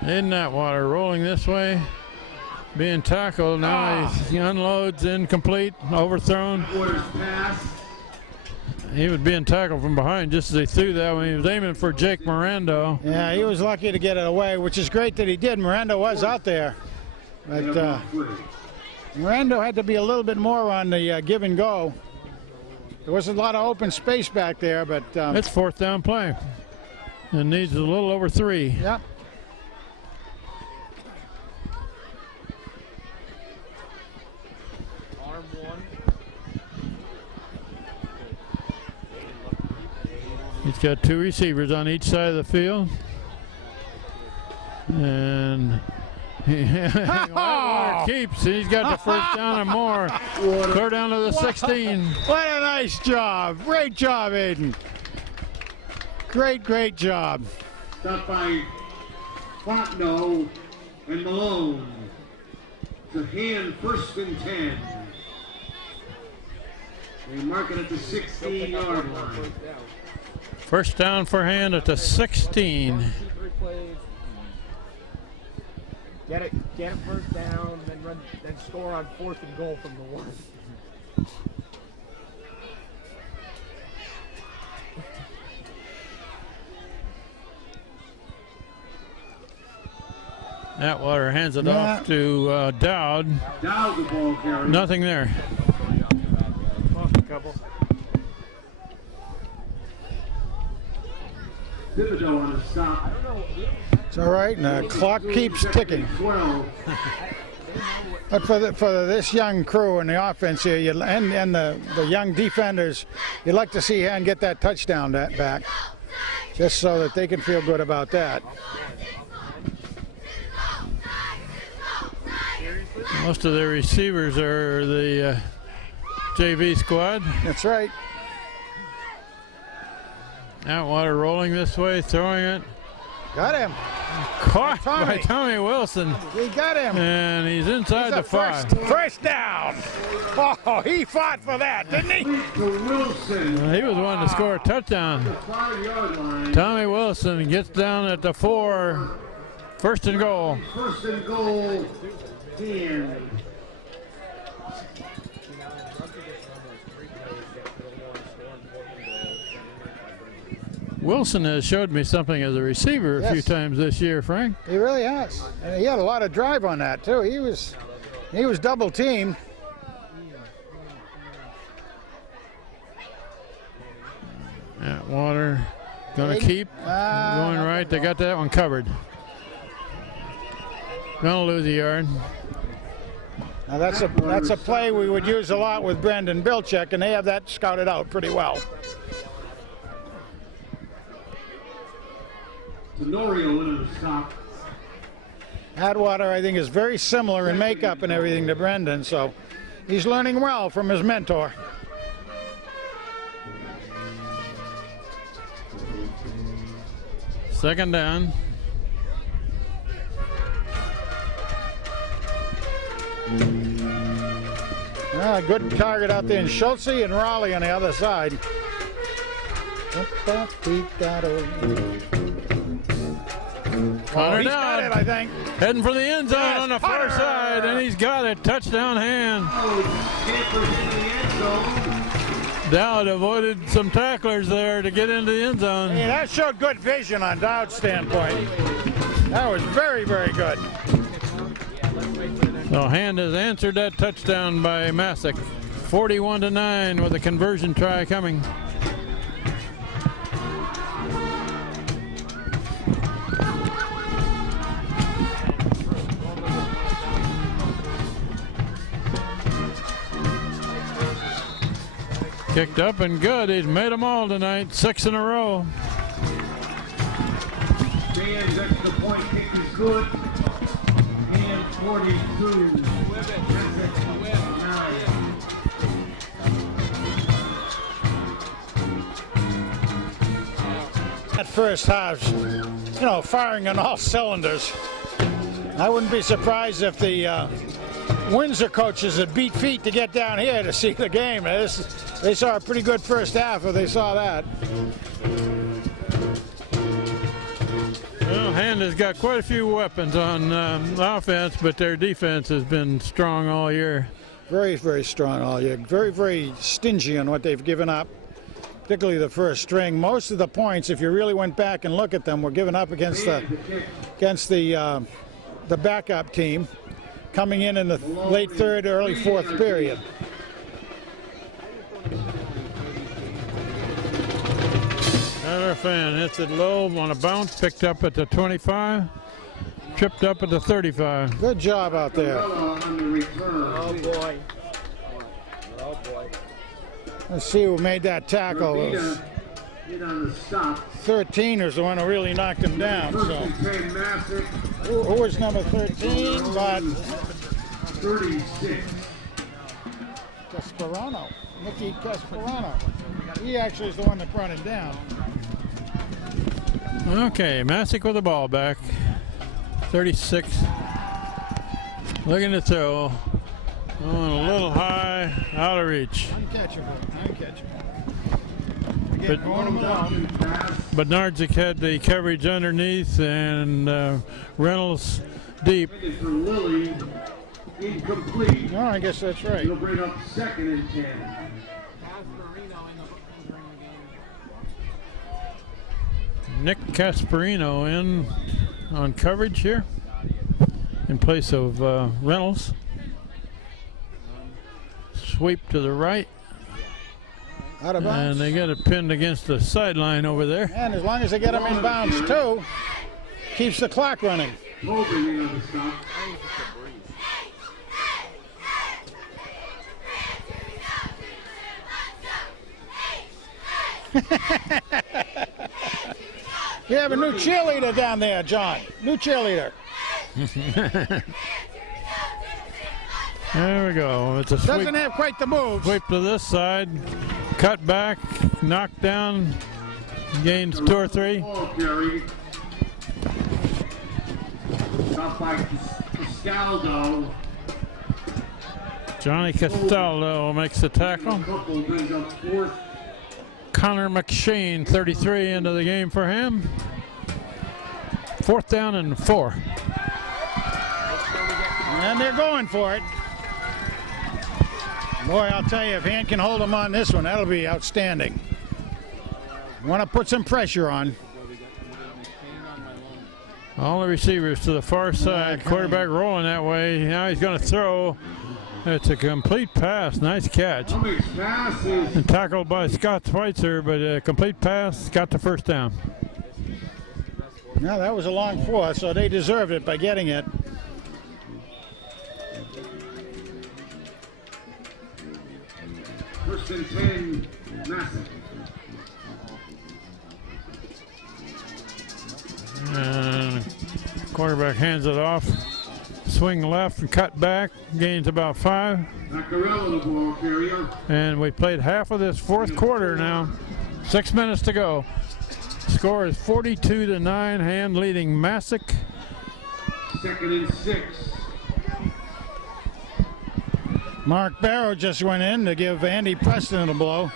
In that water, rolling this way, being tackled. Now he unloads, incomplete, overthrown. Quarters pass. He was being tackled from behind just as he threw that when he was aiming for Jake Mirando. Yeah, he was lucky to get it away, which is great that he did. Miranda was out there. But Miranda had to be a little bit more on the give and go. There was a lot of open space back there, but... it's fourth down play. It needs a little over 3. Yep. Arm one. He's got 2 receivers on each side of the field. And Whitewater keeps. He's got the first down and more. Clear down to the 16. What a nice job. Great job, Aiden. Great job. Stopped by Fontenot and Malone. To hand, 1st and 10. They mark it at the 16-yard line. First down for Hand at the 16. Get it first down, then score on 4th and goal from the 1. Atwater hands it off to Dowd. Dowd the ball carrier. Nothing there. Thibodeau on the stop. It's all right, and the clock keeps ticking. 12. But for this young crew and the offense here, and the young defenders, you'd like to see Hand get that touchdown back, just so that they can feel good about that. Most of their receivers are the JV squad. That's right. Atwater rolling this way, throwing it. Got him. Caught by Tommy. Tommy Wilson. He got him. And he's inside the 5. First down. Oh, he fought for that, didn't he? To Wilson. He was one to score a touchdown. 5-yard line. Tommy Wilson gets down at the 4. 1st and goal. 1st and goal. 10. Wilson has showed me something as a receiver a few times this year, Frank. He really has. And he had a lot of drive on that too. He was double teamed. Atwater gonna keep going right. They got that one covered. Gonna lose a yard. Now that's a play we would use a lot with Brandon Bilchek, and they have that scouted out pretty well. Tenorio in the stop. Atwater, I think, is very similar in makeup and everything to Brendan, so he's learning well from his mentor. Second down. Good target out there in Schultze and Raleigh on the other side. Connor He's got it, I think. heading for the end zone Yes, on the far Hunter. side, and he's got it. Touchdown Hand. Scampers into the end zone. Dowd avoided some tacklers there to get into the end zone. Yeah, that showed good vision on Dowd's standpoint. That was very, very good. So Hand has answered that touchdown by Masuk. 41-9 with a conversion try coming. Kicked up and good. He's made them all tonight. 6 in a row. Dan's extra point kick is good. And 42. That first half, firing on all cylinders. I wouldn't be surprised if the Windsor coaches had beat feet to get down here to see the game. They saw a pretty good first half if they saw that. Well, Hand has got quite a few weapons on offense, but their defense has been strong all year. Very, very strong all year. Very, very stingy on what they've given up, particularly the first string. Most of the points, if you really went back and look at them, were given up against the backup team, coming in the late third, early fourth period. Tyler Fan hits it low on a bounce, picked up at the 25, tripped up at the 35. Good job out there. Oh boy. Oh boy. Let's see who made that tackle. Hit on the stop. 13 is the one who really knocked him down. So, Masuk, who was number 13? But 36. Casperano, Nicky Casperano. He actually is the one that brought him down. Okay, Masuk with the ball back. 36. Looking to throw. Going a little high, out of reach. Uncatchable. But Nardzik had the coverage underneath, and Reynolds deep. For Lilly, incomplete. No, I guess that's right. He'll bring up second and 10. Nick Casperino in on coverage here in place of Reynolds. Sweep to the right. Out of bounds. And they get it pinned against the sideline over there. And as long as they get him in bounds too, keeps the clock running. Holding on the stop. You have a new cheerleader down there, John. New cheerleader. There we go. It's a sweep. Doesn't have quite the moves. Sweep to this side, cut back, knocked down, gains 2 or 3. Ball carry. Stop by Castaldo. Johnny Castaldo makes the tackle. Couple brings up fourth. Connor McShane, 33 into the game for him. 4th down and 4. And they're going for it. Boy, I'll tell you, if Hand can hold them on this one, that'll be outstanding. Want to put some pressure on. All the receivers to the far side. Quarterback rolling that way. Now he's going to throw. It's a complete pass. Nice catch. And tackled by Scott Schweitzer, but a complete pass. Got the first down. Now that was a long fourth, so they deserved it by getting it. First and 10, Masuk. And quarterback hands it off. Swing left and cut back. Gains about 5. Macarello, the ball carrier. And we played half of this 4th quarter now. 6 minutes to go. Score is 42-9. Hand leading Masuk. Second and 6. Mark Barrow just went in to give Andy Preston a blow.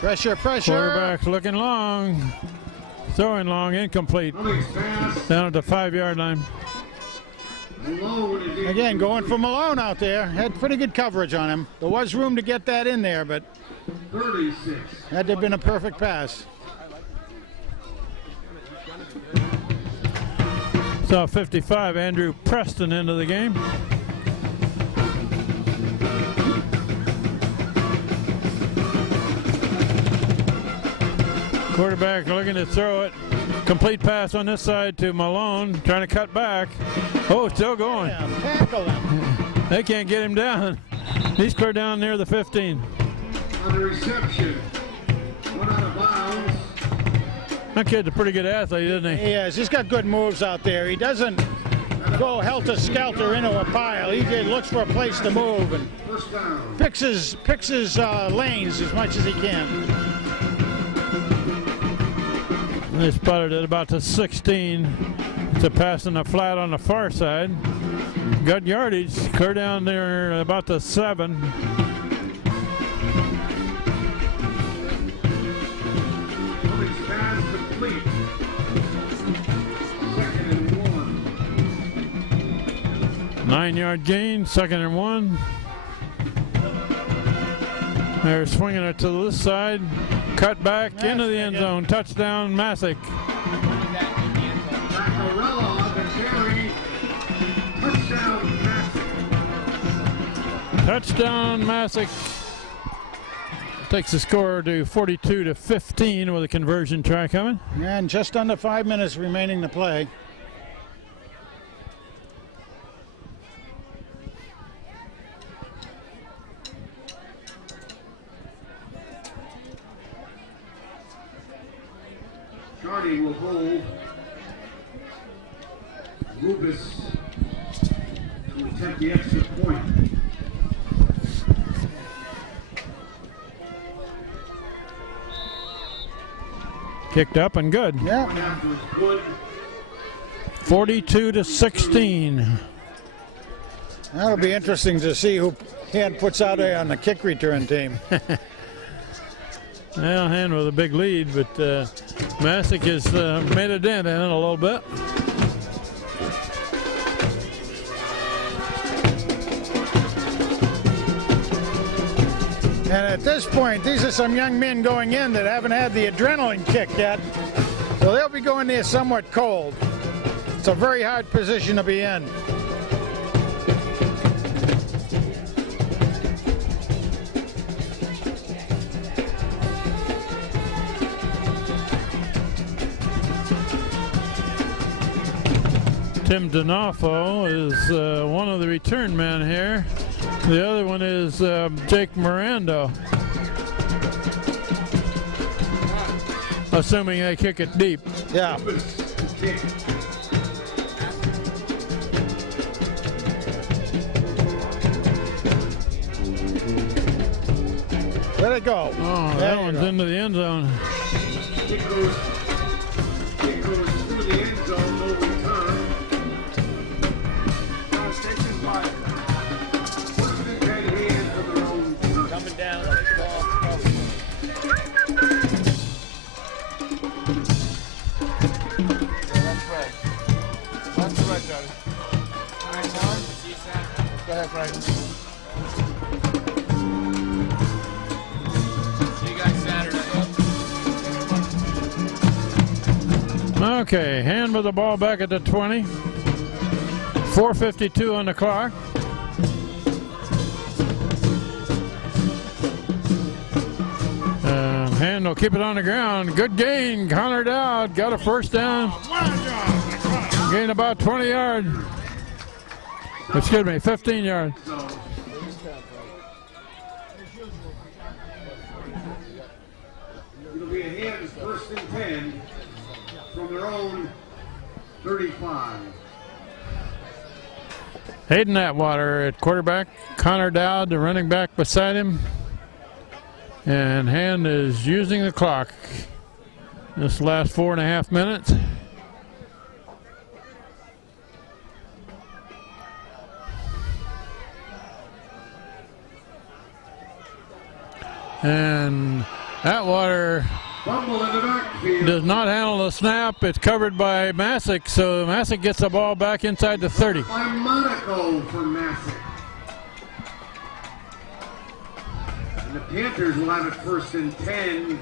Pressure. Quarterback looking long. Throwing long, incomplete. Down at the 5-yard line. Again, going for Malone out there. Had pretty good coverage on him. There was room to get that in there, but 36. had to have been a perfect pass. So 55, Andrew Preston into the game. Quarterback looking to throw it. Complete pass on this side to Malone, trying to cut back. Oh, still going. Yeah, tackle him. They can't get him down. He's clear down near the 15. On the reception. One out of bounds. That kid's a pretty good athlete, isn't he? He is. He's got good moves out there. He doesn't go helter-skelter into a pile. He just looks for a place to move and First down. picks his lanes as much as he can. They spotted it about the 16. It's a pass in the flat on the far side. Got yardage, clear down there about the 7. Pass complete. 9-yard gain, 2nd and 1. They're swinging it to this side. Cut back into the end zone. Touchdown, Masuk. Macarella on the carry. Touchdown, Masuk. Touchdown, Masuk. Takes the score to 42-15 with a conversion try coming. And just under 5 minutes remaining to play. Carney will hold Rubus to attempt the extra point. Kicked up and good. Yeah. 42-16. That'll be interesting to see who Hand puts out there on the kick return team. Well, Hand with a big lead, but Masuk has made a dent in it a little bit. And at this point, these are some young men going in that haven't had the adrenaline kick yet. So they'll be going there somewhat cold. It's a very hard position to be in. Tim D'Onofrio is one of the return men here. The other one is Jake Miranda. Assuming they kick it deep. Yeah. Let it go. Oh, There that you one's go. into the end zone. Kick goes through the end zone, no return. First and 10 hands for their own. Coming down, take the ball. That's right. That's right, Johnny. All right, John. Go ahead, Frank. See you guys Saturday. Okay, Hand with the ball back at the 20. 4:52 on the clock. Hand will keep it on the ground. Good gain. Connor Dowd got a first down. Gain about 20 yards. Excuse me, 15 yards. It'll be a hands first and 10 from their own 35. Hayden Atwater at quarterback. Connor Dowd, the running back beside him. And Hand is using the clock this last 4.5 minutes. And Atwater Fumble in the backfield. does not handle the snap. It's covered by Masuk, so Masuk gets the ball back inside the 30. By Monaco for Masuk. And the Panthers will have it first and 10,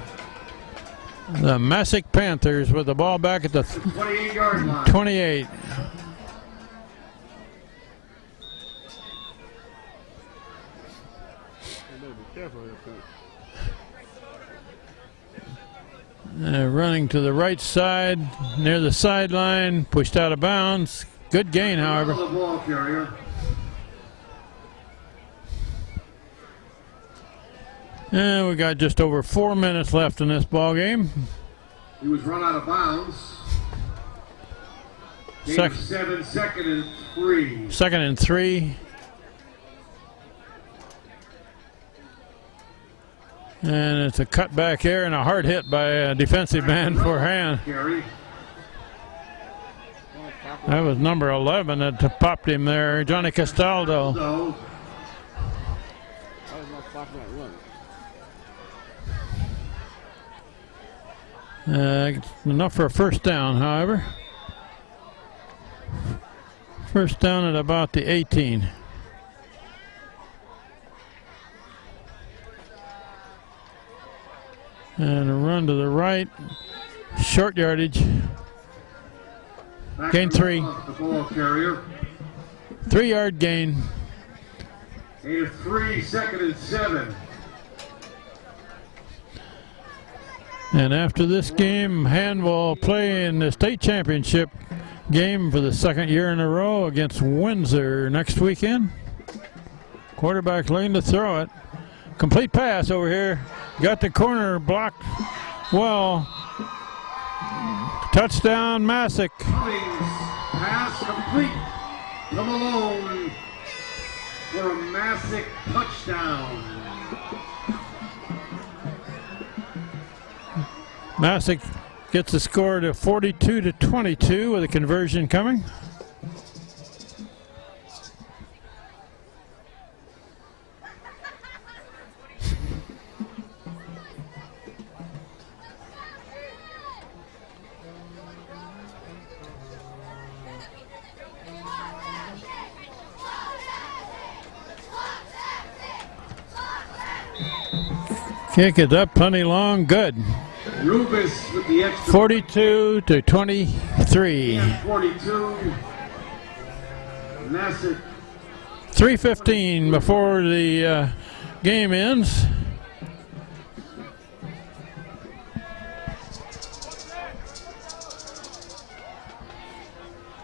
The Masuk Panthers with the ball back at the 28-yard line. 28. Running to the right side, near the sideline, pushed out of bounds. Good gain, however. The ball carrier. And we got just over 4 minutes left in this ball game. He was run out of bounds. Gain of 7, 2nd and 3. 2nd and 3. And it's a cutback here and a hard hit by a defensive man for Hand. Carry. That was number 11 that popped him there, Johnny Castaldo. So, Enough for a first down, however. First down at about the 18. And a run to the right. Short yardage. Gain 3. The ball carrier. 3-yard gain. Gain of 3, 2nd and 7. And after this game, Hand will play in the state championship game for the 2nd year in a row against Windsor next weekend. Quarterback looking to throw it. Complete pass over here. Got the corner blocked well. Touchdown, Masuk. Pass complete to Malone for a Masuk touchdown. Masuk gets the score to 42-22 with a conversion coming. Kick it up, plenty long, good. Rubis with the extra 42-23. 42. Masuk. 3:15 before the game ends.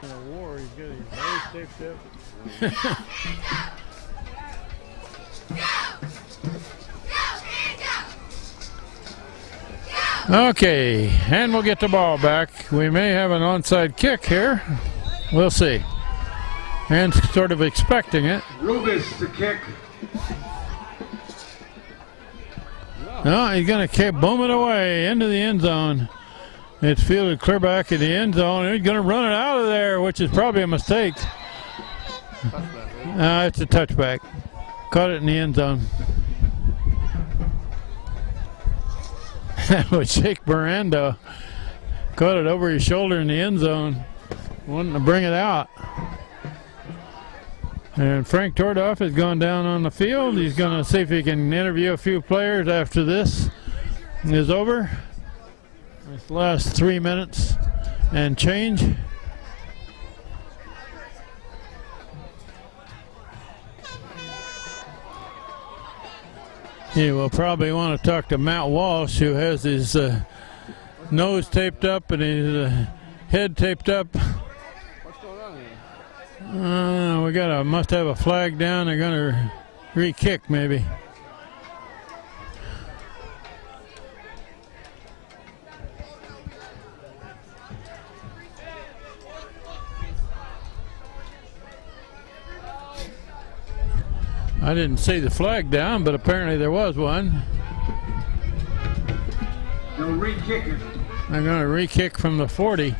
In a war, he's got his nose taped up. Okay, and we'll get the ball back. We may have an onside kick here. We'll see. And sort of expecting it. Rubis to kick. No, he's going to boom it away into the end zone. It's fielded clear back in the end zone. He's going to run it out of there, which is probably a mistake. It's a touchback. Caught it in the end zone. That was Jake Miranda. Caught it over his shoulder in the end zone. Wanting to bring it out. And Frank Tordoff has gone down on the field. He's going to see if he can interview a few players after this is over. This last 3 minutes and change. He will probably want to talk to Matt Walsh, who has his nose taped up and his head taped up. What's going on here? We must have a flag down. They're going to re-kick maybe. I didn't see the flag down, but apparently there was one. They'll re-kick it. They're going to re-kick from the 40.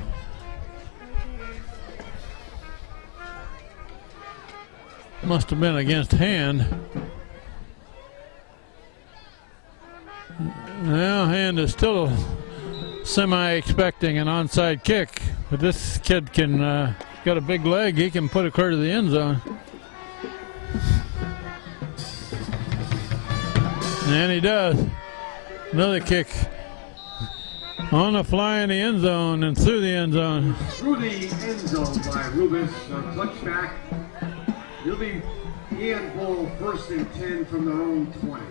Must have been against Hand. Now Hand is still semi-expecting an onside kick, but this kid can got a big leg. He can put it clear to the end zone. And he does. Another kick on the fly in the end zone and through the end zone. Through the end zone by Rubis. Touchback. He'll be Ian Bull 1st and 10 from their own 20.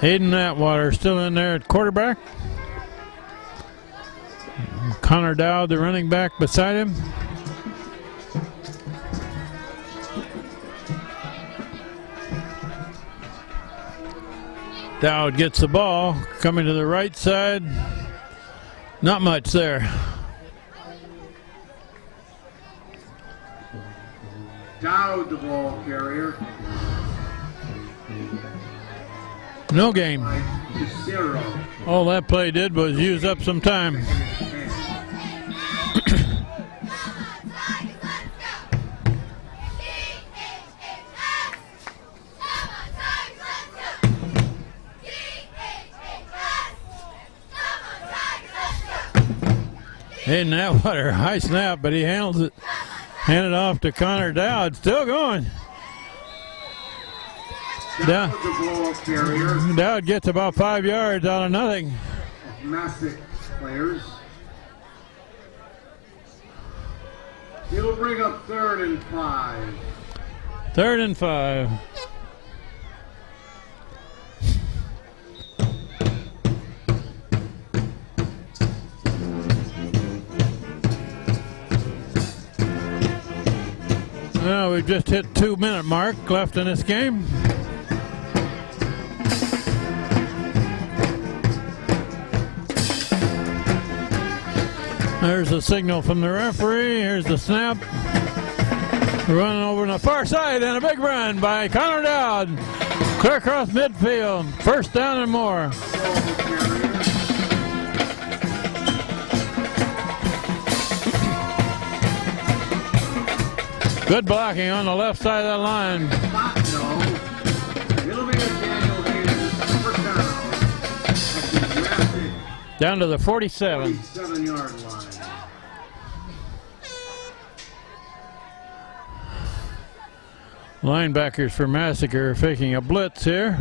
Hayden Atwater still in there at quarterback. Connor Dowd, the running back, beside him. Dowd gets the ball, coming to the right side. Not much there. Dowd, the ball carrier. No game. Zero. All that play did was use up some time. Hayden Atwater, high snap, but he handles it. Handed off to Connor Dowd, still going. Dowd gets about 5 yards out of nothing. Masuk players. It'll bring up 3rd and 5. 3rd and 5. Well, we've just hit 2-minute mark left in this game. There's a signal from the referee. Here's the snap. Running over on the far side, and a big run by Connor Dowd. Clear across midfield. 1st down and more. Good blocking on the left side of the line. Down to the 47. 47-yard line. Linebackers for Masuk are faking a blitz here.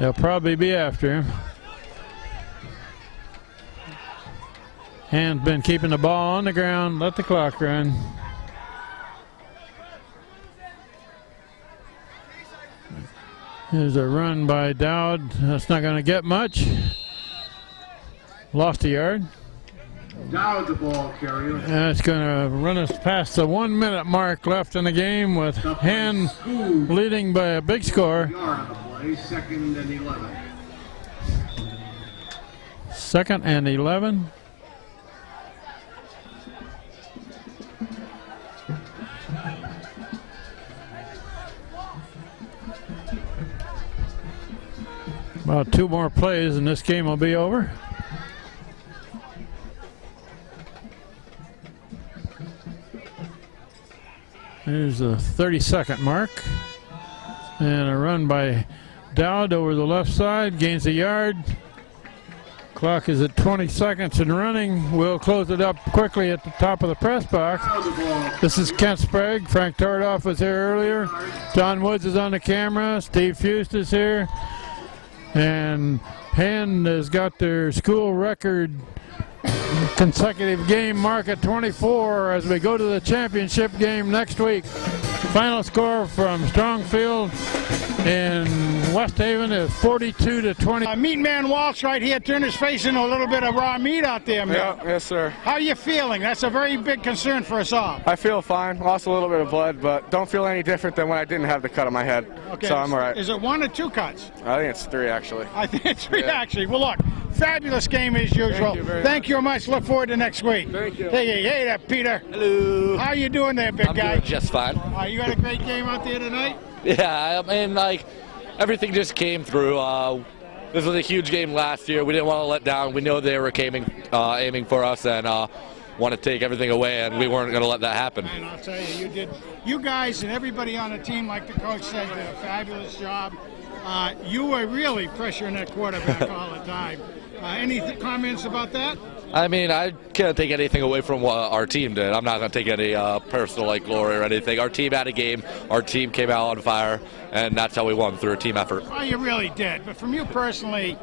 They'll probably be after him. Hand's been keeping the ball on the ground. Let the clock run. Here's a run by Dowd. That's not going to get much. Lost a yard. Dowd, the ball carrier. That's going to run us past the 1-minute mark left in the game with Hand leading by a big score. Yard on the play, 2nd and 11. 2nd and 11. About 2 more plays and this game will be over. Here's the 32nd mark. And a run by Dowd over the left side, gains a yard. Clock is at 20 seconds and running. We'll close it up quickly at the top of the press box. This is Kent Sprague. Frank Tordoff was here earlier. John Woods is on the camera. Steve Fust is here. And Hand has got their school record consecutive game mark at 24 as we go to the championship game next week. Final score from Strongfield in West Haven is 42-20. Meat Man Walsh right here turned his face into a little bit of raw meat out there, man. Yeah, yes, sir. How are you feeling? That's a very big concern for us all. I feel fine. Lost a little bit of blood, but don't feel any different than when I didn't have the cut on my head. Okay. So I'm all right. Is it 1 or 2 cuts? I think it's 3, actually. I think it's 3, Yeah. actually. Well, look, fabulous game as usual. Thank you very much. Look forward to next week. Thank you. Hey there, Peter. Hello. How you doing there, big I'm guy? doing just fine. You had a great game out there tonight? Yeah, I mean, like, everything just came through. This was a huge game last year. We didn't want to let down. We know they were aiming for us and want to take everything away, and we weren't going to let that happen. And I'll tell you, you guys and everybody on the team, like the coach said, did a fabulous job. You were really pressuring that quarterback all the time. Any comments about that? I mean, I can't take anything away from what our team did. I'm not going to take any personal glory or anything. Our team had a game. Our team came out on fire, and that's how we won, through a team effort. Oh, you really did. But from you personally,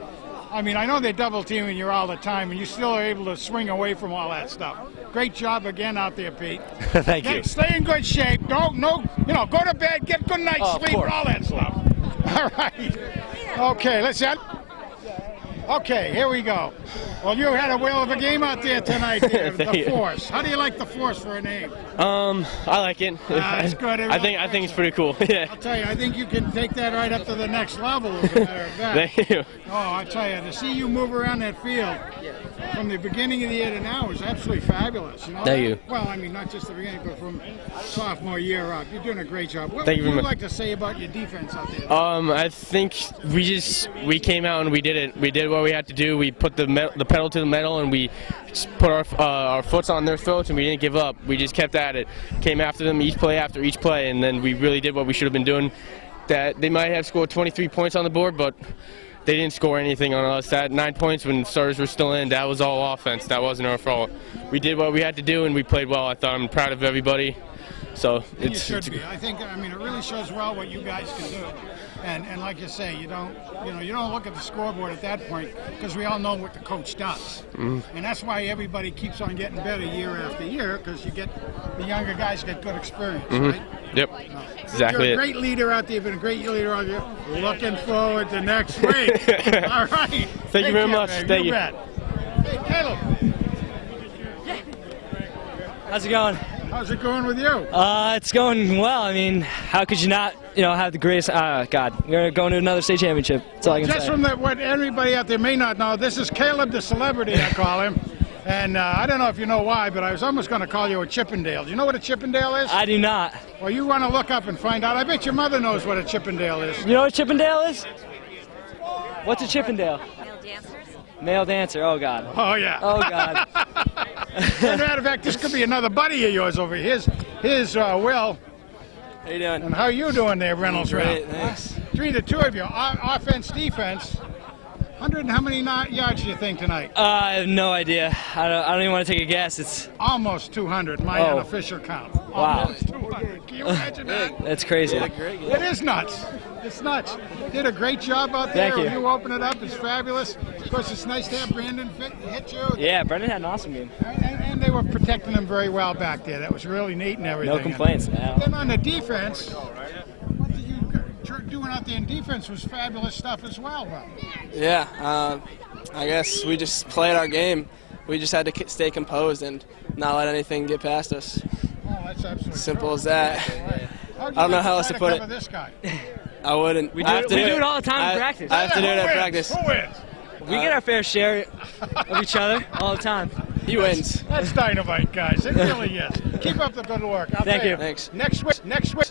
I mean, I know they're double teaming you all the time, and you still are able to swing away from all that stuff. Great job again out there, Pete. Thank you. Stay in good shape. Go to bed, get good night's sleep, all that stuff. All right. Okay, let's end. Okay, here we go. Well, you had a whale of a game out there tonight, the Force. How do you like the Force for a name? I like it. It's good. I think it's pretty cool. Yeah. I'll tell you, I think you can take that right up to the next level, as a matter of fact. Thank you. Oh, I tell you, to see you move around that field from the beginning of the year to now is absolutely fabulous. You know? Thank you. Well, I mean, not just the beginning, but from sophomore year up. You're doing a great job. What Thank you would very you much. like to say about your defense out there? I think we came out and we did it. We did what we had to do. We put the pedal to the metal and we put our foots on their throats and we didn't give up. We just kept at it. Came after them each play after each play, and then we really did what we should have been doing. That they might have scored 23 points on the board, but they didn't score anything on us. That 9 points when starters were still in, that was all offense. That wasn't our fault. We did what we had to do, and we played well. I thought I'm proud of everybody. So You should be. I think, I mean, it really shows well what you guys can do. And like you say, you don't look at the scoreboard at that point because we all know what the coach does. And that's why everybody keeps on getting better year after year because you get the younger guys get good experience, right? Yep. Exactly. You're a great leader out there. You've been a great leader out there. Looking forward to next week. All right. Thank you very much. Man. Thank you. Bet. Hey, Caleb. How's it going? How's it going with you? It's going well. I mean, how could you not, have the greatest? God, you're going to another state championship. That's all I can Just say. from what everybody out there may not know, this is Caleb the Celebrity, I call him. And I don't know if you know why, but I was almost going to call you a Chippendale. Do you know what a Chippendale is? I do not. Well, you want to look up and find out. I bet your mother knows what a Chippendale is. You know what a Chippendale is? What's a Chippendale? Male dancers. Male dancer. Oh God. Oh yeah. Oh God. As a matter of fact, this could be another buddy of yours over here. Here's Will. How you doing? And how you doing there, Reynolds? Great, thanks. Between the two of you, offense, defense. 100 and how many yards do you think tonight? I have no idea. I don't even want to take a guess. It's almost 200, my unofficial count. Wow. Almost 200. Can you imagine that? That's crazy. It is nuts. It's nuts. Did a great job out there. Thank you. You open it up. It's fabulous. Of course, it's nice to have Brandon hit you. Yeah, Brendan had an awesome game. And they were protecting him very well back there. That was really neat and everything. No complaints. And then on the defense, what did you doing out there in defense was fabulous stuff as well, bro. Yeah, I guess we just played our game. We just had to stay composed and not let anything get past us. Oh, that's absolutely simple as that. I don't know how else to put it. This guy? I wouldn't. We do it all the time in practice. I have to do it at practice. Who wins? We get our fair share of each other all the time. He wins. That's dynamite, guys. It really is. Keep up the good work. Thank you. Thanks. Next week. next